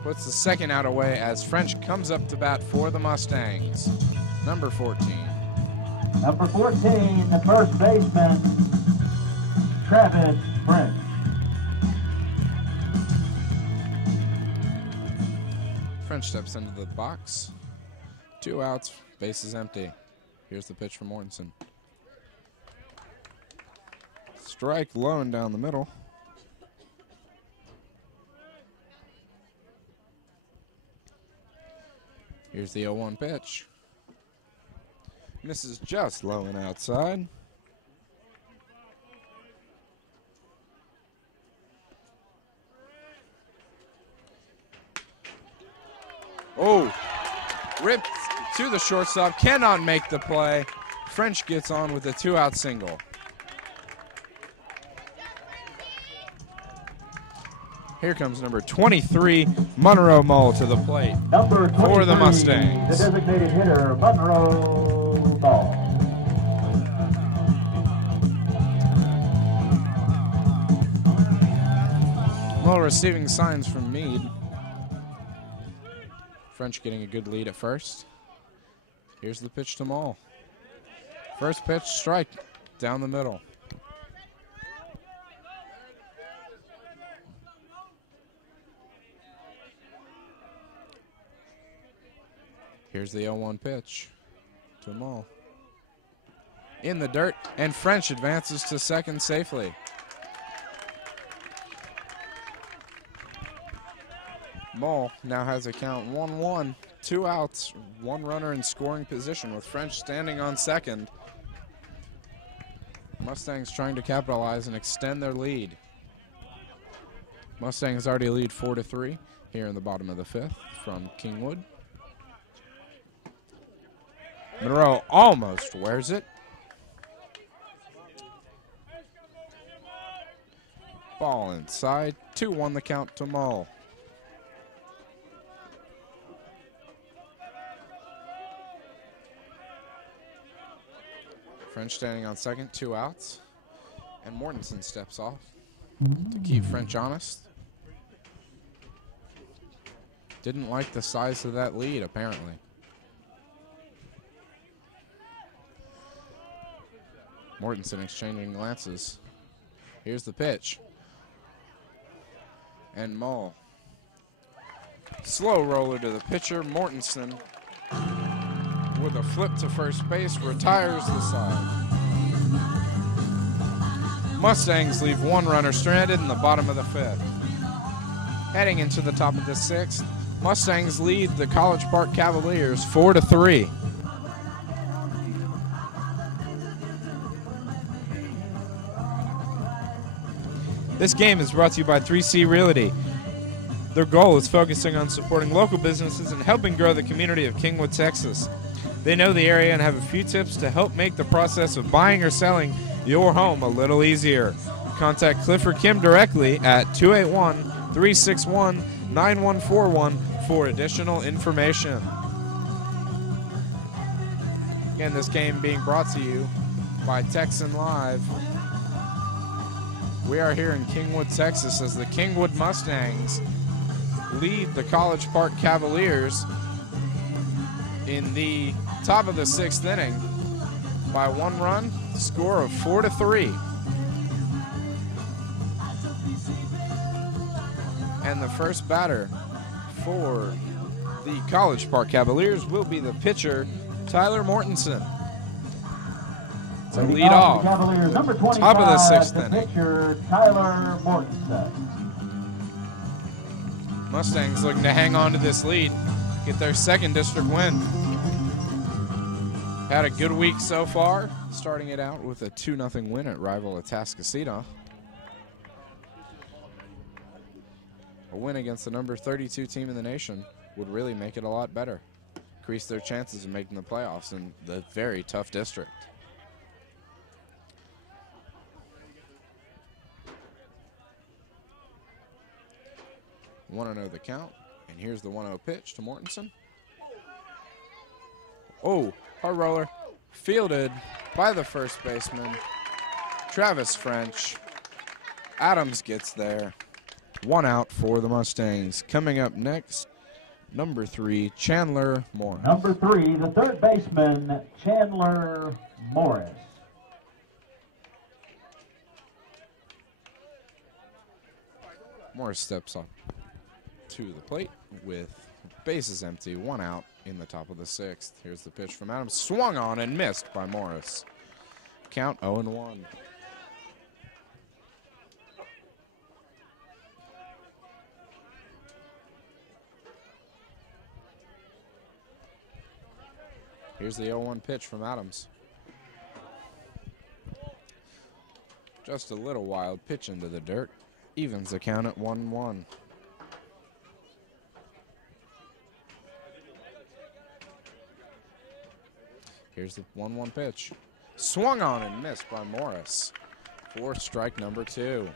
Puts the second out away as French comes up to bat for the Mustangs. Number 14. Number 14, the first baseman, Travis French. French steps into the box. 2 outs, bases empty. Here's the pitch from Mortensen. Strike low and down the middle. Here's the 0-1 pitch. Misses just low and outside. Oh, ripped to the shortstop, cannot make the play. French gets on with a 2-out single. Here comes number 23, Monroe Mull, to the plate Number 23, for the Mustangs. the designated hitter, Monroe Mull. Mull receiving signs from Meade. French getting a good lead at first. Here's the pitch to Mull. First pitch, strike down the middle. Here's the 0-1 pitch to Mull. In the dirt, and French advances to second safely. Mull now has a count 1-1, 2 outs, 1 runner in scoring position with French standing on second. Mustangs trying to capitalize and extend their lead. Mustangs already lead 4-3 here in the bottom of the 5th from Kingwood. Monroe almost wears it. Ball inside, 2-1 the count to Mull. French standing on second, 2 outs. And Mortensen steps off to keep French honest. Didn't like the size of that lead, apparently. Mortensen exchanging glances. Here's the pitch. And Mull. Slow roller to the pitcher. Mortensen, with a flip to first base, retires the side. Mustangs leave 1 runner stranded in the bottom of the 5th. Heading into the top of the 6th, Mustangs lead the College Park Cavaliers 4-3. This game is brought to you by 3C Realty. Their goal is focusing on supporting local businesses and helping grow the community of Kingwood, Texas. They know the area and have a few tips to help make the process of buying or selling your home a little easier. Contact Cliff or Kim directly at 281-361-9141 for additional information. Again, this game being brought to you by Texan Drive. We are here in Kingwood, Texas, as the Kingwood Mustangs lead the College Park Cavaliers in the top of the 6th inning by 1 run, score of 4-3. And the first batter for the College Park Cavaliers will be the pitcher, Tyler Mortensen. To lead off, Cavaliers, number 25, top of the 6th the inning. pitcher, Tyler Mortensen. Mustangs looking to hang on to this lead, get their 2nd district win. Had a good week so far, starting it out with a 2-0 win at rival Atascocita. A win against the number 32 team in the nation would really make it a lot better. Increase their chances of making the playoffs in the very tough district. Want to know the count, and here's the 1-0 pitch to Mortensen. Oh, hard roller, fielded by the first baseman, Travis French. Adams gets there. 1 out for the Mustangs. Coming up next, number 3, Chandler Morris. Number 3, the 3rd baseman, Chandler Morris. Morris steps up to the plate with bases empty, 1 out in the top of the 6th. Here's the pitch from Adams, swung on and missed by Morris. Count 0-1. Here's the 0-1 pitch from Adams. Just a little wild pitch into the dirt. Evens the count at 1-1. Here's the 1-1 pitch. Swung on and missed by Morris for strike number 2.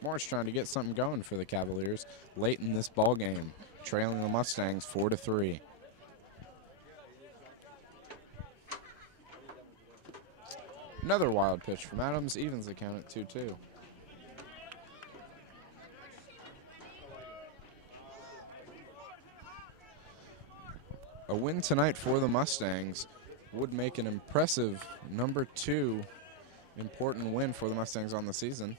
Morris trying to get something going for the Cavaliers late in this ball game, trailing the Mustangs 4-3. Another wild pitch from Adams evens the count at 2-2. A win tonight for the Mustangs would make an impressive number 2 important win for the Mustangs on the season,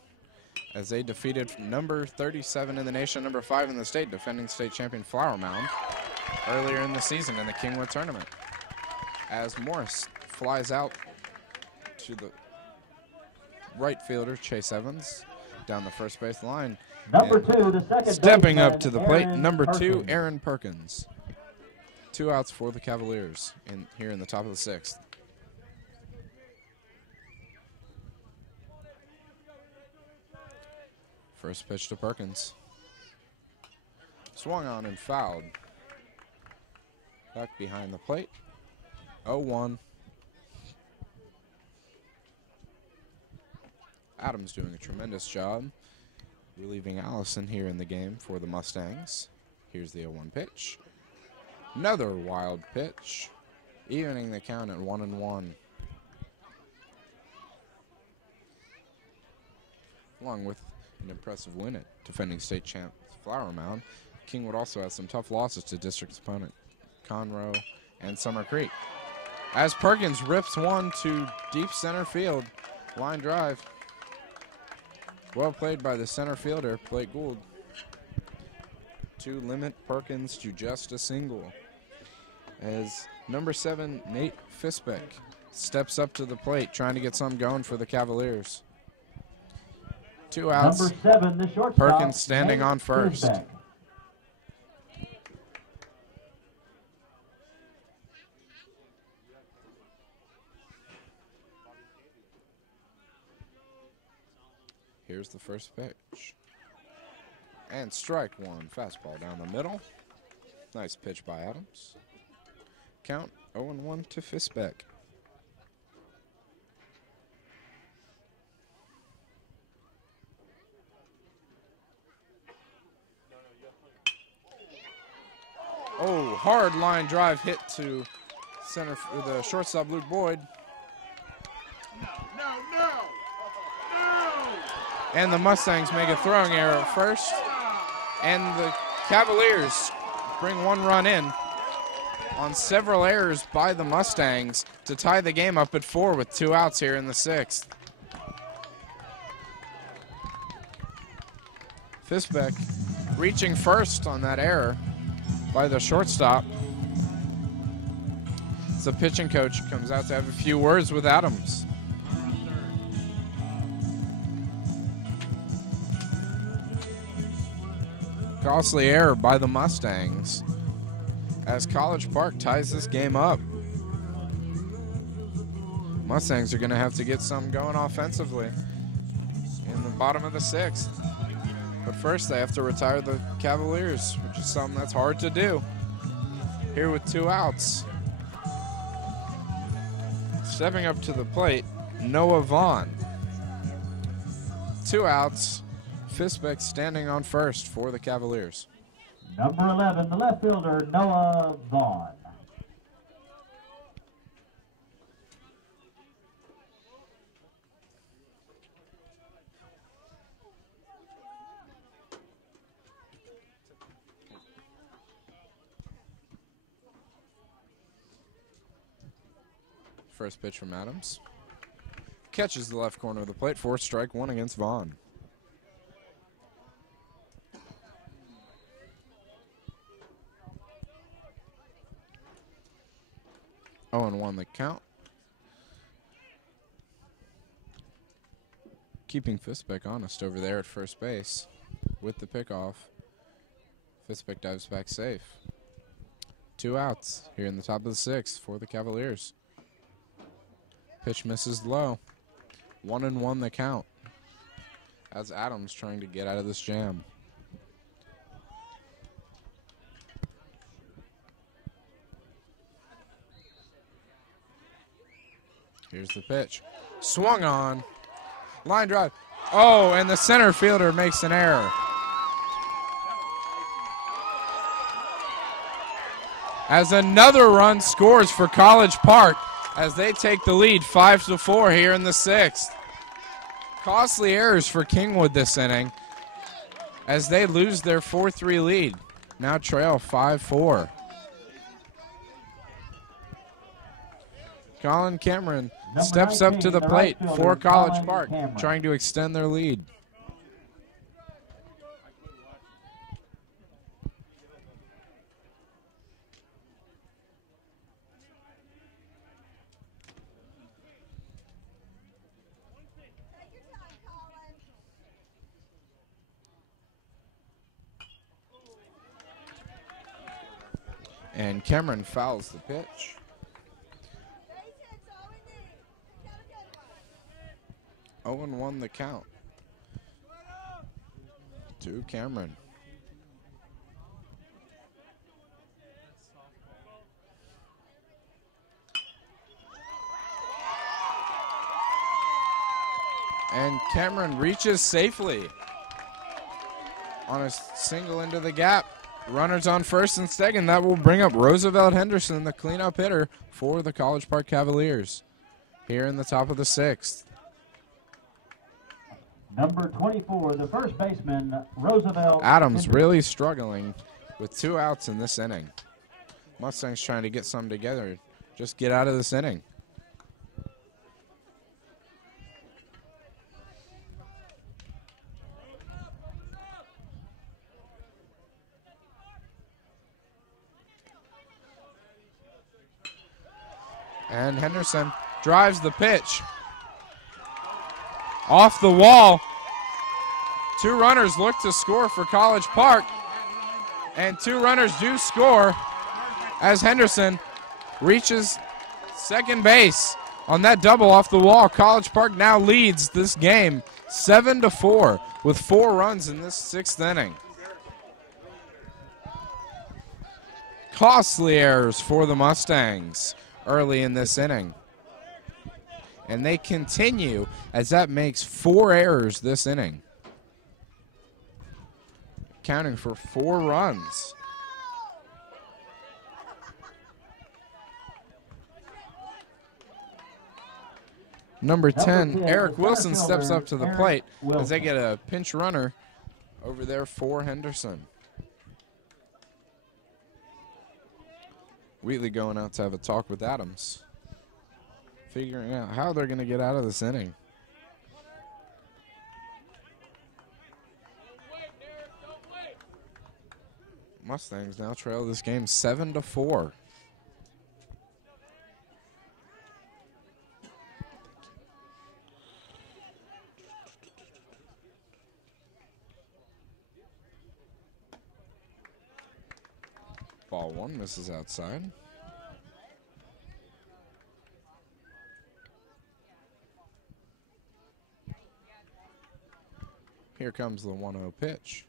as they defeated number 37 in the nation, number 5 in the state, defending state champion Flower Mound earlier in the season in the Kingwood tournament. As Morris flies out to the right fielder, Chase Evans, down the first base line. Number 2, the second stepping up baseman, to the plate, Aaron number 2, Perkins. Aaron Perkins. 2 outs for the Cavaliers here in the top of the 6th. First pitch to Perkins. Swung on and fouled. Back behind the plate. 0-1. Adams doing a tremendous job relieving Allison here in the game for the Mustangs. Here's the 0-1 pitch. Another wild pitch, evening the count at 1-1. Along with an impressive win at defending state champ Flower Mound, Kingwood also has some tough losses to district opponent Conroe and Summer Creek. As Perkins rips one to deep center field, line drive. Well played by the center fielder, Blake Gould, to limit Perkins to just a single. As number 7, Nate Fisbeck, steps up to the plate, trying to get something going for the Cavaliers. 2 outs. Number 7, the shortstop, Perkins standing Nate on first. Fisbeck. Here's the first pitch. And strike 1, fastball down the middle. Nice pitch by Adams. Count 0-1 to Fisbeck. Oh, hard line drive hit to center, the shortstop Luke Boyd. And the Mustangs make a throwing error at first. And the Cavaliers bring 1 run in on several errors by the Mustangs to tie the game up at 4 with 2 outs here in the 6th. Fisbeck reaching first on that error by the shortstop. The pitching coach comes out to have a few words with Adams. Costly error by the Mustangs as College Park ties this game up. Mustangs are going to have to get something going offensively in the bottom of the 6th. But first they have to retire the Cavaliers, which is something that's hard to do. Here with 2 outs. Stepping up to the plate, Noah Vaughn. 2 outs. Fisbeck standing on first for the Cavaliers. Number 11, the left fielder, Noah Vaughn. First pitch from Adams. Catches the left corner of the plate for strike 1 against Vaughn. Oh, and 1 the count. Keeping Fisbeck honest over there at first base with the pickoff. Fisbeck dives back safe. 2 outs here in the top of the 6th for the Cavaliers. Pitch misses low. 1-1 the count. As Adams trying to get out of this jam. Here's the pitch. Swung on. Line drive. Oh, and the center fielder makes an error. As another run scores for College Park as they take the lead 5-4 here in the 6th. Costly errors for Kingwood this inning as they lose their 4-3 lead. Now trail 5-4. Colin Cameron steps up to the plate for College Park, trying to extend their lead. And Cameron fouls the pitch. Owen won the count to Cameron. And Cameron reaches safely on a single into the gap. Runners on first and second. That will bring up Roosevelt Henderson, the cleanup hitter for the College Park Cavaliers here in the top of the 6th. Number 24, the first baseman, Roosevelt Adams Henderson. really struggling with 2 outs in this inning. Mustangs trying to get some together. Just get out of this inning. And Henderson drives the pitch. Off the wall. 2 runners look to score for College Park. And 2 runners do score as Henderson reaches second base on that double off the wall. College Park now leads this game 7-4 with 4 runs in this 6th inning. Costly errors for the Mustangs early in this inning. And they continue as that makes 4 errors this inning, counting for 4 runs. Number 10, Eric Wilson steps up to the plate as they get a pinch runner over there for Henderson. Wheatley going out to have a talk with Adams, figuring out how they're going to get out of this inning. Mustangs now trail this game 7-4. Ball 1 misses outside. Here comes the 1-0 pitch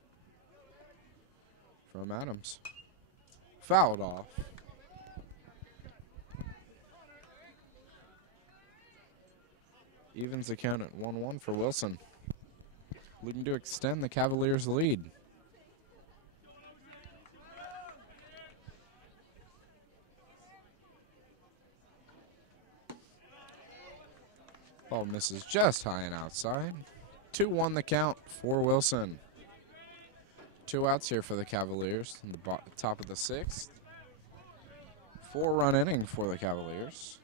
from Adams. Fouled off. Evens the count at 1-1 for Wilson, looking to extend the Cavaliers' lead. Ball misses just high and outside. 2-1 the count for Wilson. 2 outs here for the Cavaliers in the top of the 6th. 4-run inning for the Cavaliers.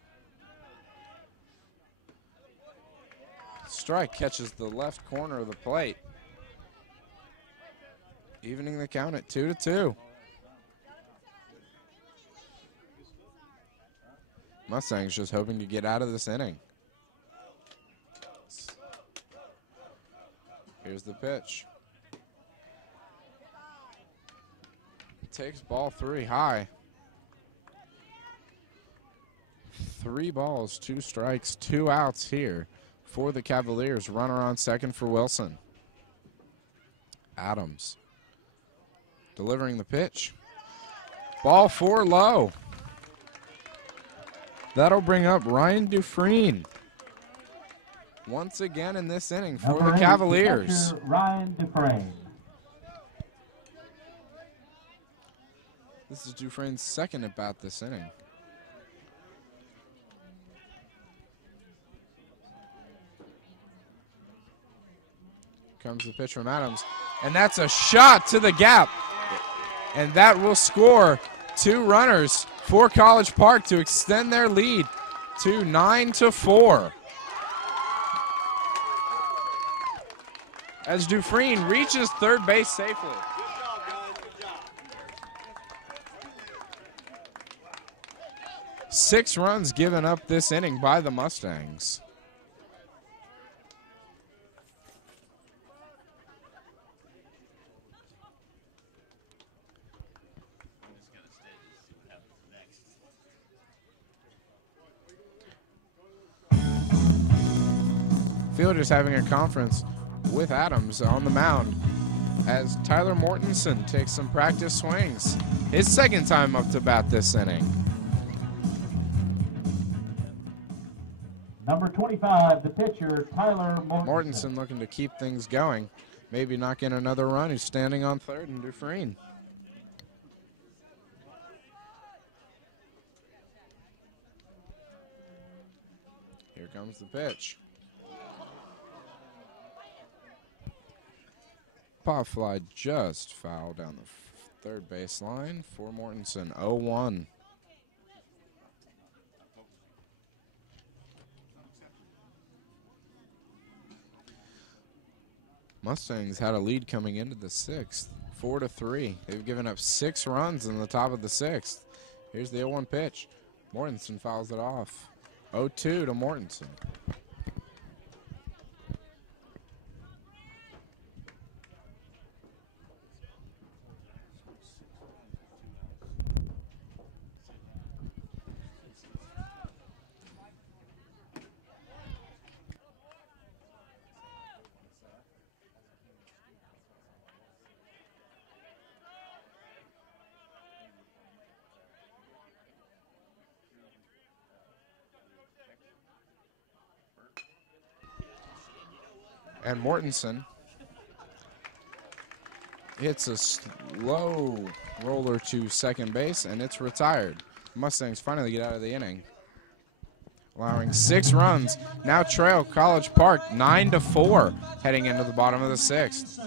Strike catches the left corner of the plate, evening the count at 2-2. Mustangs just hoping to get out of this inning. Here's the pitch. Takes ball 3 high. 3 balls, 2 strikes, 2 outs here for the Cavaliers. Runner on second for Wilson. Adams delivering the pitch. Ball 4 low. That'll bring up Ryan Dufresne once again in this inning for Number the 8, Cavaliers. catcher, Ryan Dufresne. This is Dufresne's second at bat this inning. Comes the pitch from Adams, and that's a shot to the gap, and that will score 2 runners for College Park to extend their lead to 9-4. As Dufresne reaches third base safely. Six runs given up this inning by the Mustangs. Fielders having a conference with Adams on the mound as Tyler Mortensen takes some practice swings. His second time up to bat this inning. Number 25, the pitcher, Tyler Mortensen. Mortensen looking to keep things going. Maybe knock in another run. He's standing on third, and Dufresne. Here comes the pitch. Pop fly just foul down the third base line for Mortensen. 0-1. Mustangs had a lead coming into the sixth, 4-3. They've given up 6 runs in the top of the sixth. Here's the 0-1 pitch. Mortensen fouls it off. 0-2 to Mortensen. And Mortensen hits a slow roller to second base, and it's retired. Mustangs finally get out of the inning, allowing 6 runs. Now trail College Park 9-4, heading into the bottom of the sixth.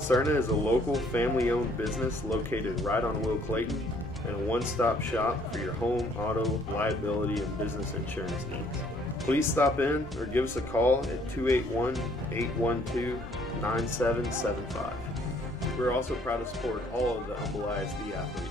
Cerna is a local family-owned business located right on Will Clayton and a one-stop shop for your home, auto, liability, and business insurance needs. Please stop in or give us a call at 281-812-9775. We're also proud to support all of the Humble ISD athletes.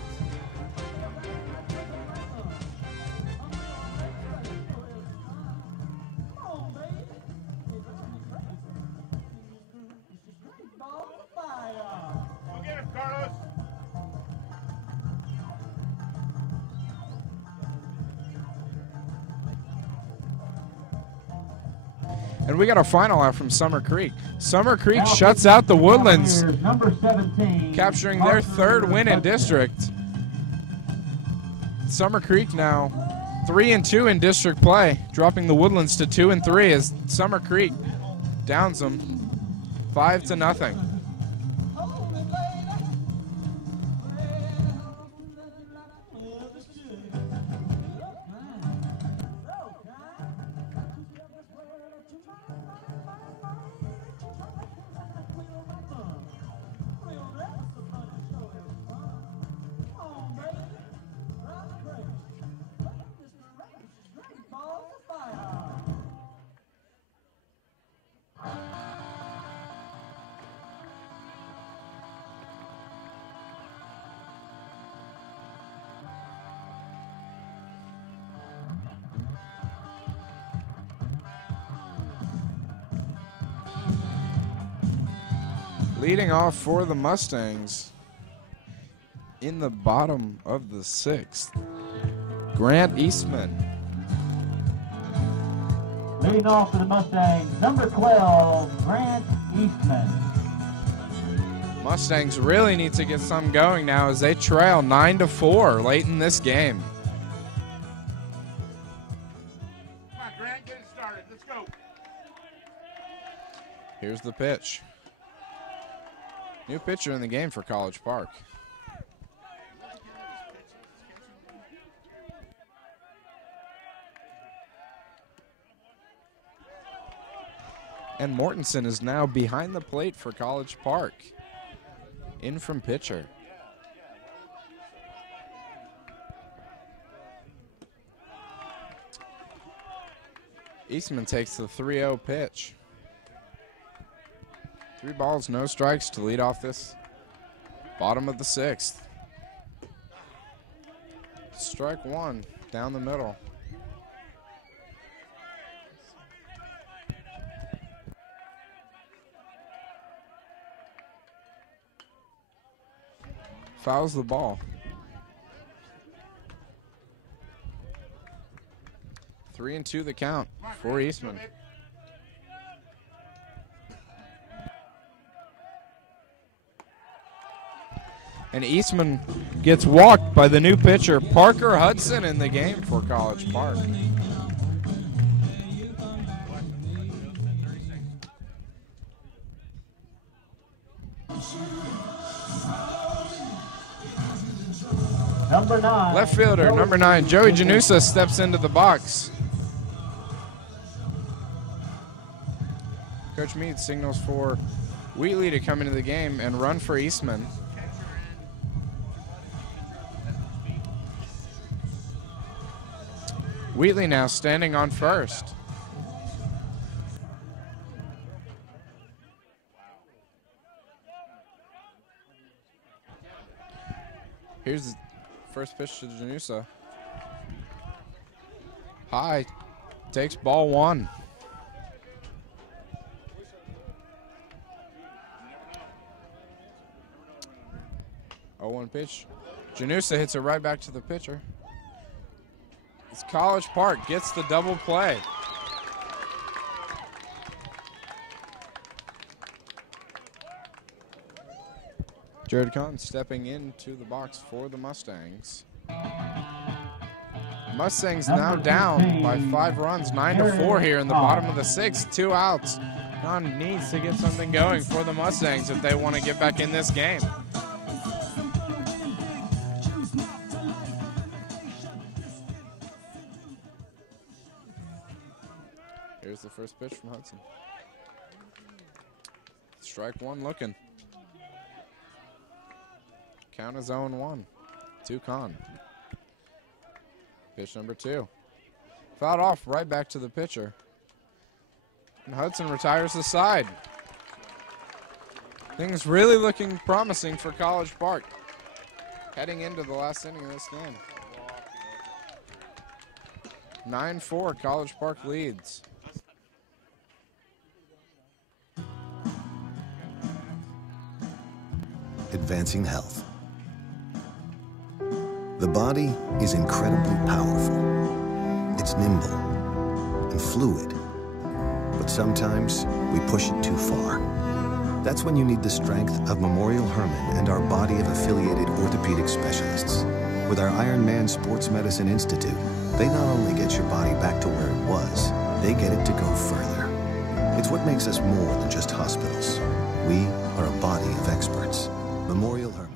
And we got a final out from Summer Creek. Summer Creek shuts out the Woodlands, number 17, capturing their third win in district. Summer Creek now 3-2 in district play, dropping the Woodlands to 2-3 as Summer Creek downs them 5-0. Leading off for the Mustangs in the bottom of the sixth, Grant Eastman. Leading off for the Mustangs, number 12, Grant Eastman. Mustangs really need to get something going now as they trail 9-4 late in this game. Come on, Grant, get it started. Let's go. Here's the pitch. New pitcher in the game for College Park. And Mortensen is now behind the plate for College Park. In from pitcher. Eastman takes the 3-0 pitch. 3 balls, no strikes to lead off this bottom of the 6th. Strike 1 down the middle. Fouls the ball. 3-2 the count for Eastman. And Eastman gets walked by the new pitcher, Parker Hudson, in the game for College Park. Number 9. Left fielder, number 9, Joey Janusa steps into the box. Coach Meade signals for Wheatley to come into the game and run for Eastman. Wheatley now standing on first. Here's the first pitch to Janusa. High, takes ball 1. Oh, 1 pitch. Janusa hits it right back to the pitcher. It's College Park, gets the double play. Jared Kahn stepping into the box for the Mustangs. Mustangs now down by 5 runs, 9-4 here in the bottom of the 6th, 2 outs. Kahn needs to get something going for the Mustangs if they want to get back in this game. Here's the first pitch from Hudson. Strike 1 looking. Count is 0-1. 2 Kahn. Pitch number 2. Fouled off right back to the pitcher. And Hudson retires the side. Things really looking promising for College Park heading into the last inning of this game. 9-4, College Park leads. Advancing health. The body is incredibly powerful. It's nimble and fluid. But sometimes we push it too far. That's when you need the strength of Memorial Hermann and our body of affiliated orthopedic specialists. With our Ironman Sports Medicine Institute, they not only get your body back to where it was, they get it to go further. It's what makes us more than just hospitals. We are a body of experts. Memorial Hermann.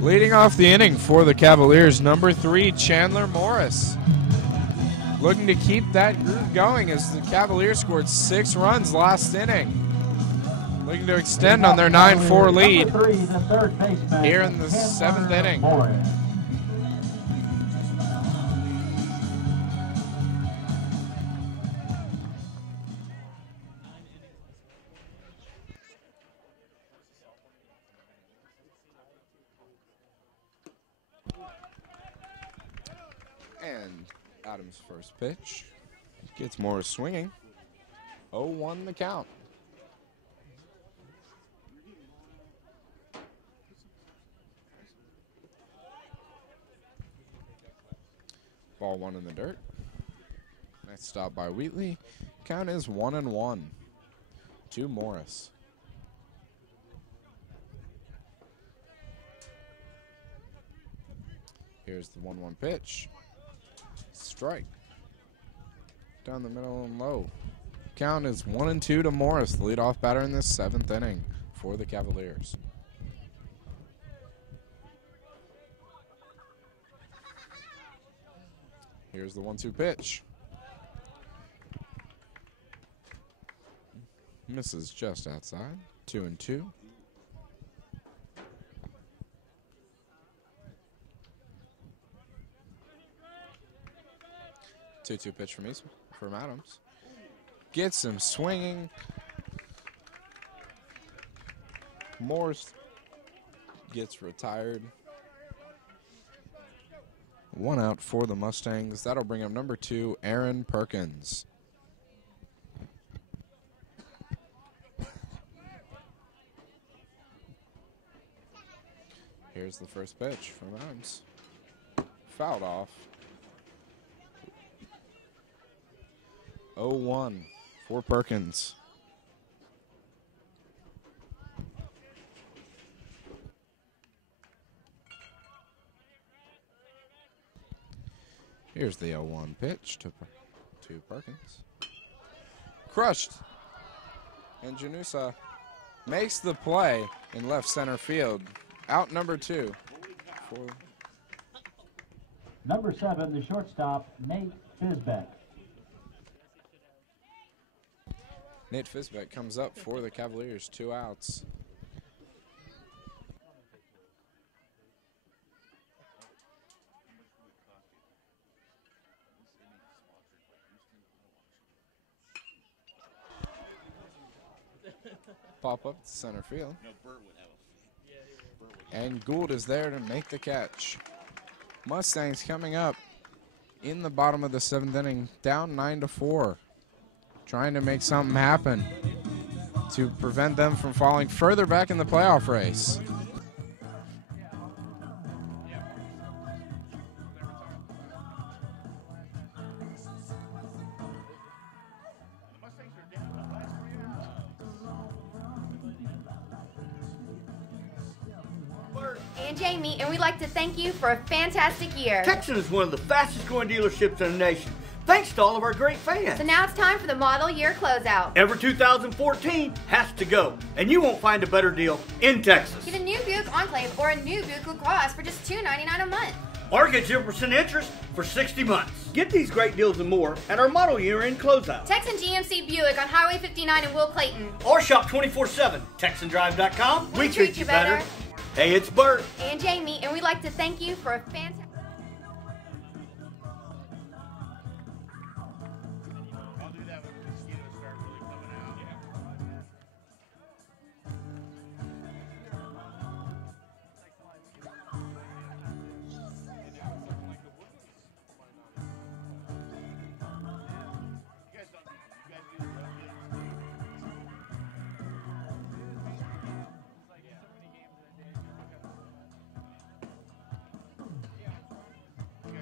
Leading off the inning for the Cavaliers, number 3, Chandler Morris. looking to keep that groove going as the Cavaliers scored 6 runs last inning. Looking to extend on their 9-4 lead here in the 7th inning. And Adams' first pitch gets Morris swinging. 0-1 the count. Ball 1 in the dirt. Nice stop by Wheatley. Count is 1-1 to Morris. Here's the 1-1 pitch. Strike. Down the middle and low. Count is 1-2 to Morris, the leadoff batter in this 7th inning for the Cavaliers. Here's the 1-2 pitch. Misses just outside. 2-2. Two-two pitch from Adams. Gets him swinging. Morris gets retired. 1 out for the Mustangs. That'll bring up number 2, Aaron Perkins. Here's the first pitch from Adams. Fouled off. 0-1 for Perkins. Here's the 0-1 pitch to Perkins. Crushed. And Janusa makes the play in left center field. Out number 2. Number 7, the shortstop, Nate Fisbeck. Nate Fisbeck comes up for the Cavaliers. 2 outs. Pop up to center field. And Gould is there to make the catch. Mustangs coming up in the bottom of the 7th inning, down 9-4. Trying to make something happen to prevent them from falling further back in the playoff race. And Jamie, and we'd like to thank you for a fantastic year. Texan is one of the fastest growing dealerships in the nation, thanks to all of our great fans. So now it's time for the model year closeout. Every 2014 has to go, and you won't find a better deal in Texas. Get a new Buick Enclave or a new Buick LaCrosse for just $299 a month. Or get 0% interest for 60 months. Get these great deals and more at our model year-end closeout. Texan GMC Buick on Highway 59 in Will Clayton. Or shop 24/7, TexanDrive.com. We treat you better. Hey, it's Bert. And Jamie, and we'd like to thank you for a fantastic... I'll do that when the mosquitoes start really coming out. You guys do the road games too. You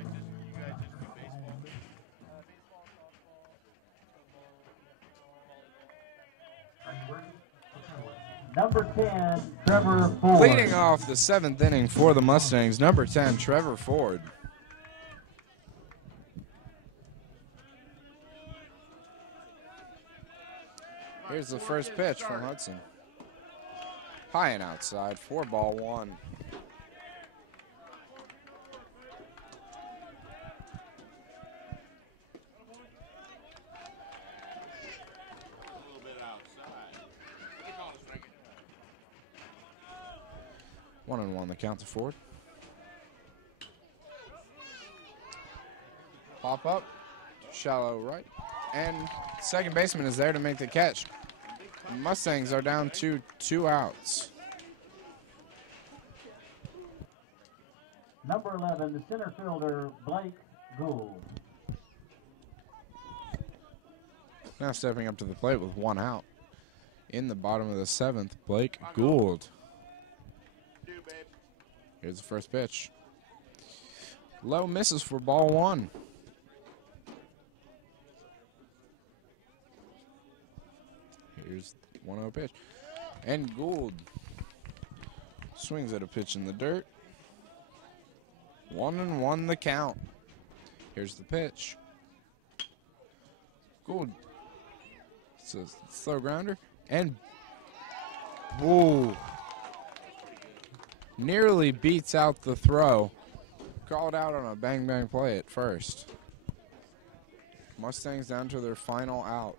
guys just do baseball. Number 10, Trevor Ford. Leading off the 7th inning for the Mustangs, number 10, Trevor Ford. Here's the first pitch from Hudson. High and outside, 4-1. 1-1 the count to Ford. Pop up, shallow right, and second baseman is there to make the catch. Mustangs are down to 2 outs. Number 11, the center fielder, Blake Gould. Now stepping up to the plate with 1 out. In the bottom of the 7th, Blake Gould. Here's the first pitch. Low misses for ball 1. Here's 1-0 pitch. And Gould swings at a pitch in the dirt. 1-1 the count. Here's the pitch. Gould. It's a slow grounder. And whoa. Nearly beats out the throw. Called out on a bang-bang play at first. Mustangs down to their final out.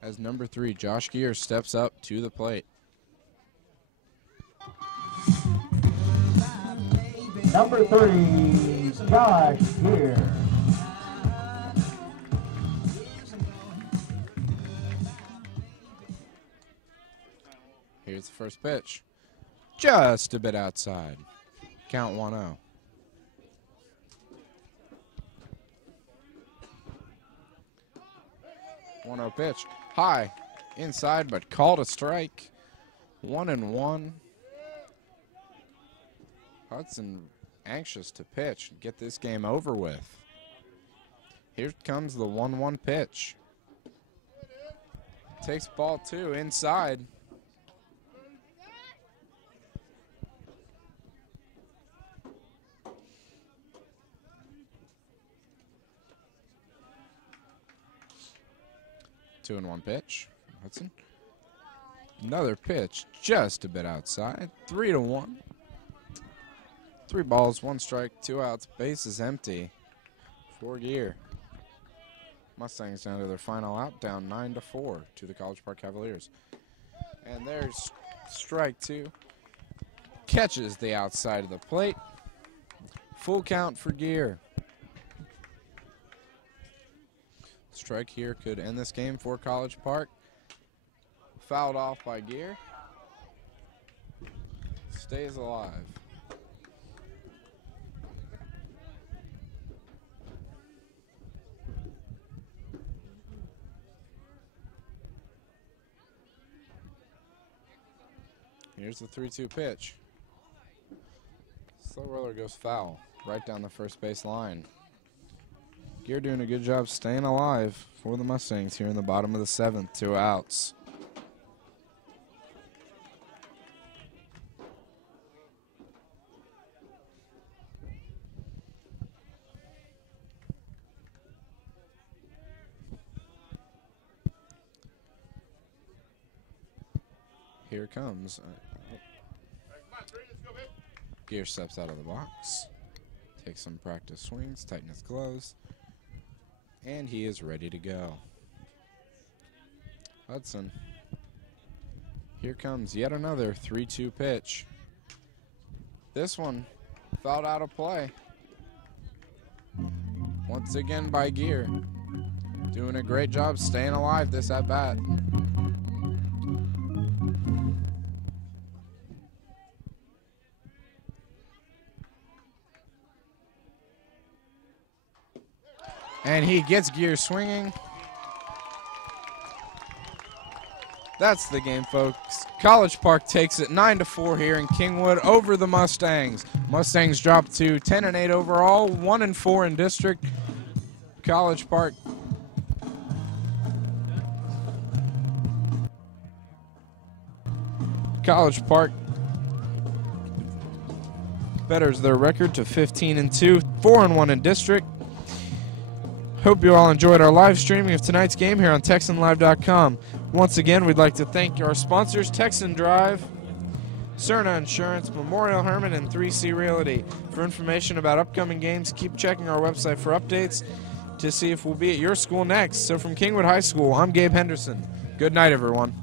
As number 3, Josh Gear, steps up to the plate. Number 30, Josh Gear. Here's the first pitch. Just a bit outside. Count 1-0. Pitch. High. Inside, but called a strike. 1-1. Hudson anxious to pitch and get this game over with. Here comes the 1-1 pitch. Takes ball 2 inside. Two and 1 pitch. Hudson. Another pitch, just a bit outside. 3-1. 3 balls, 1 strike, 2 outs. Base is empty for Gear. Mustangs down to their final out, down 9-4 to the College Park Cavaliers. And there's strike 2. Catches the outside of the plate. Full count for Gear. Strike here could end this game for College Park. Fouled off by Gear. Stays alive. Here's the 3-2 pitch. Slow roller goes foul right down the first base line. Gear doing a good job staying alive for the Mustangs here in the bottom of the 7th. 2 outs. Here comes. Gear steps out of the box. Takes some practice swings, tighten his gloves. And he is ready to go. Hudson. Here comes yet another 3-2 pitch. This one fouled out of play. Once again by Gear. Doing a great job staying alive this at bat. And he gets Gear swinging. That's the game, folks. College Park takes it 9-4 here in Kingwood over the Mustangs. Mustangs drop to 10-8 overall, 1-4 in district. College Park betters their record to 15-2, 4-1 in district. Hope you all enjoyed our live streaming of tonight's game here on TexanLive.com. Once again, we'd like to thank our sponsors, Texan Drive, Cerna Insurance, Memorial Hermann, and 3C Realty. For information about upcoming games, keep checking our website for updates to see if we'll be at your school next. So from Kingwood High School, I'm Gabe Henderson. Good night, everyone.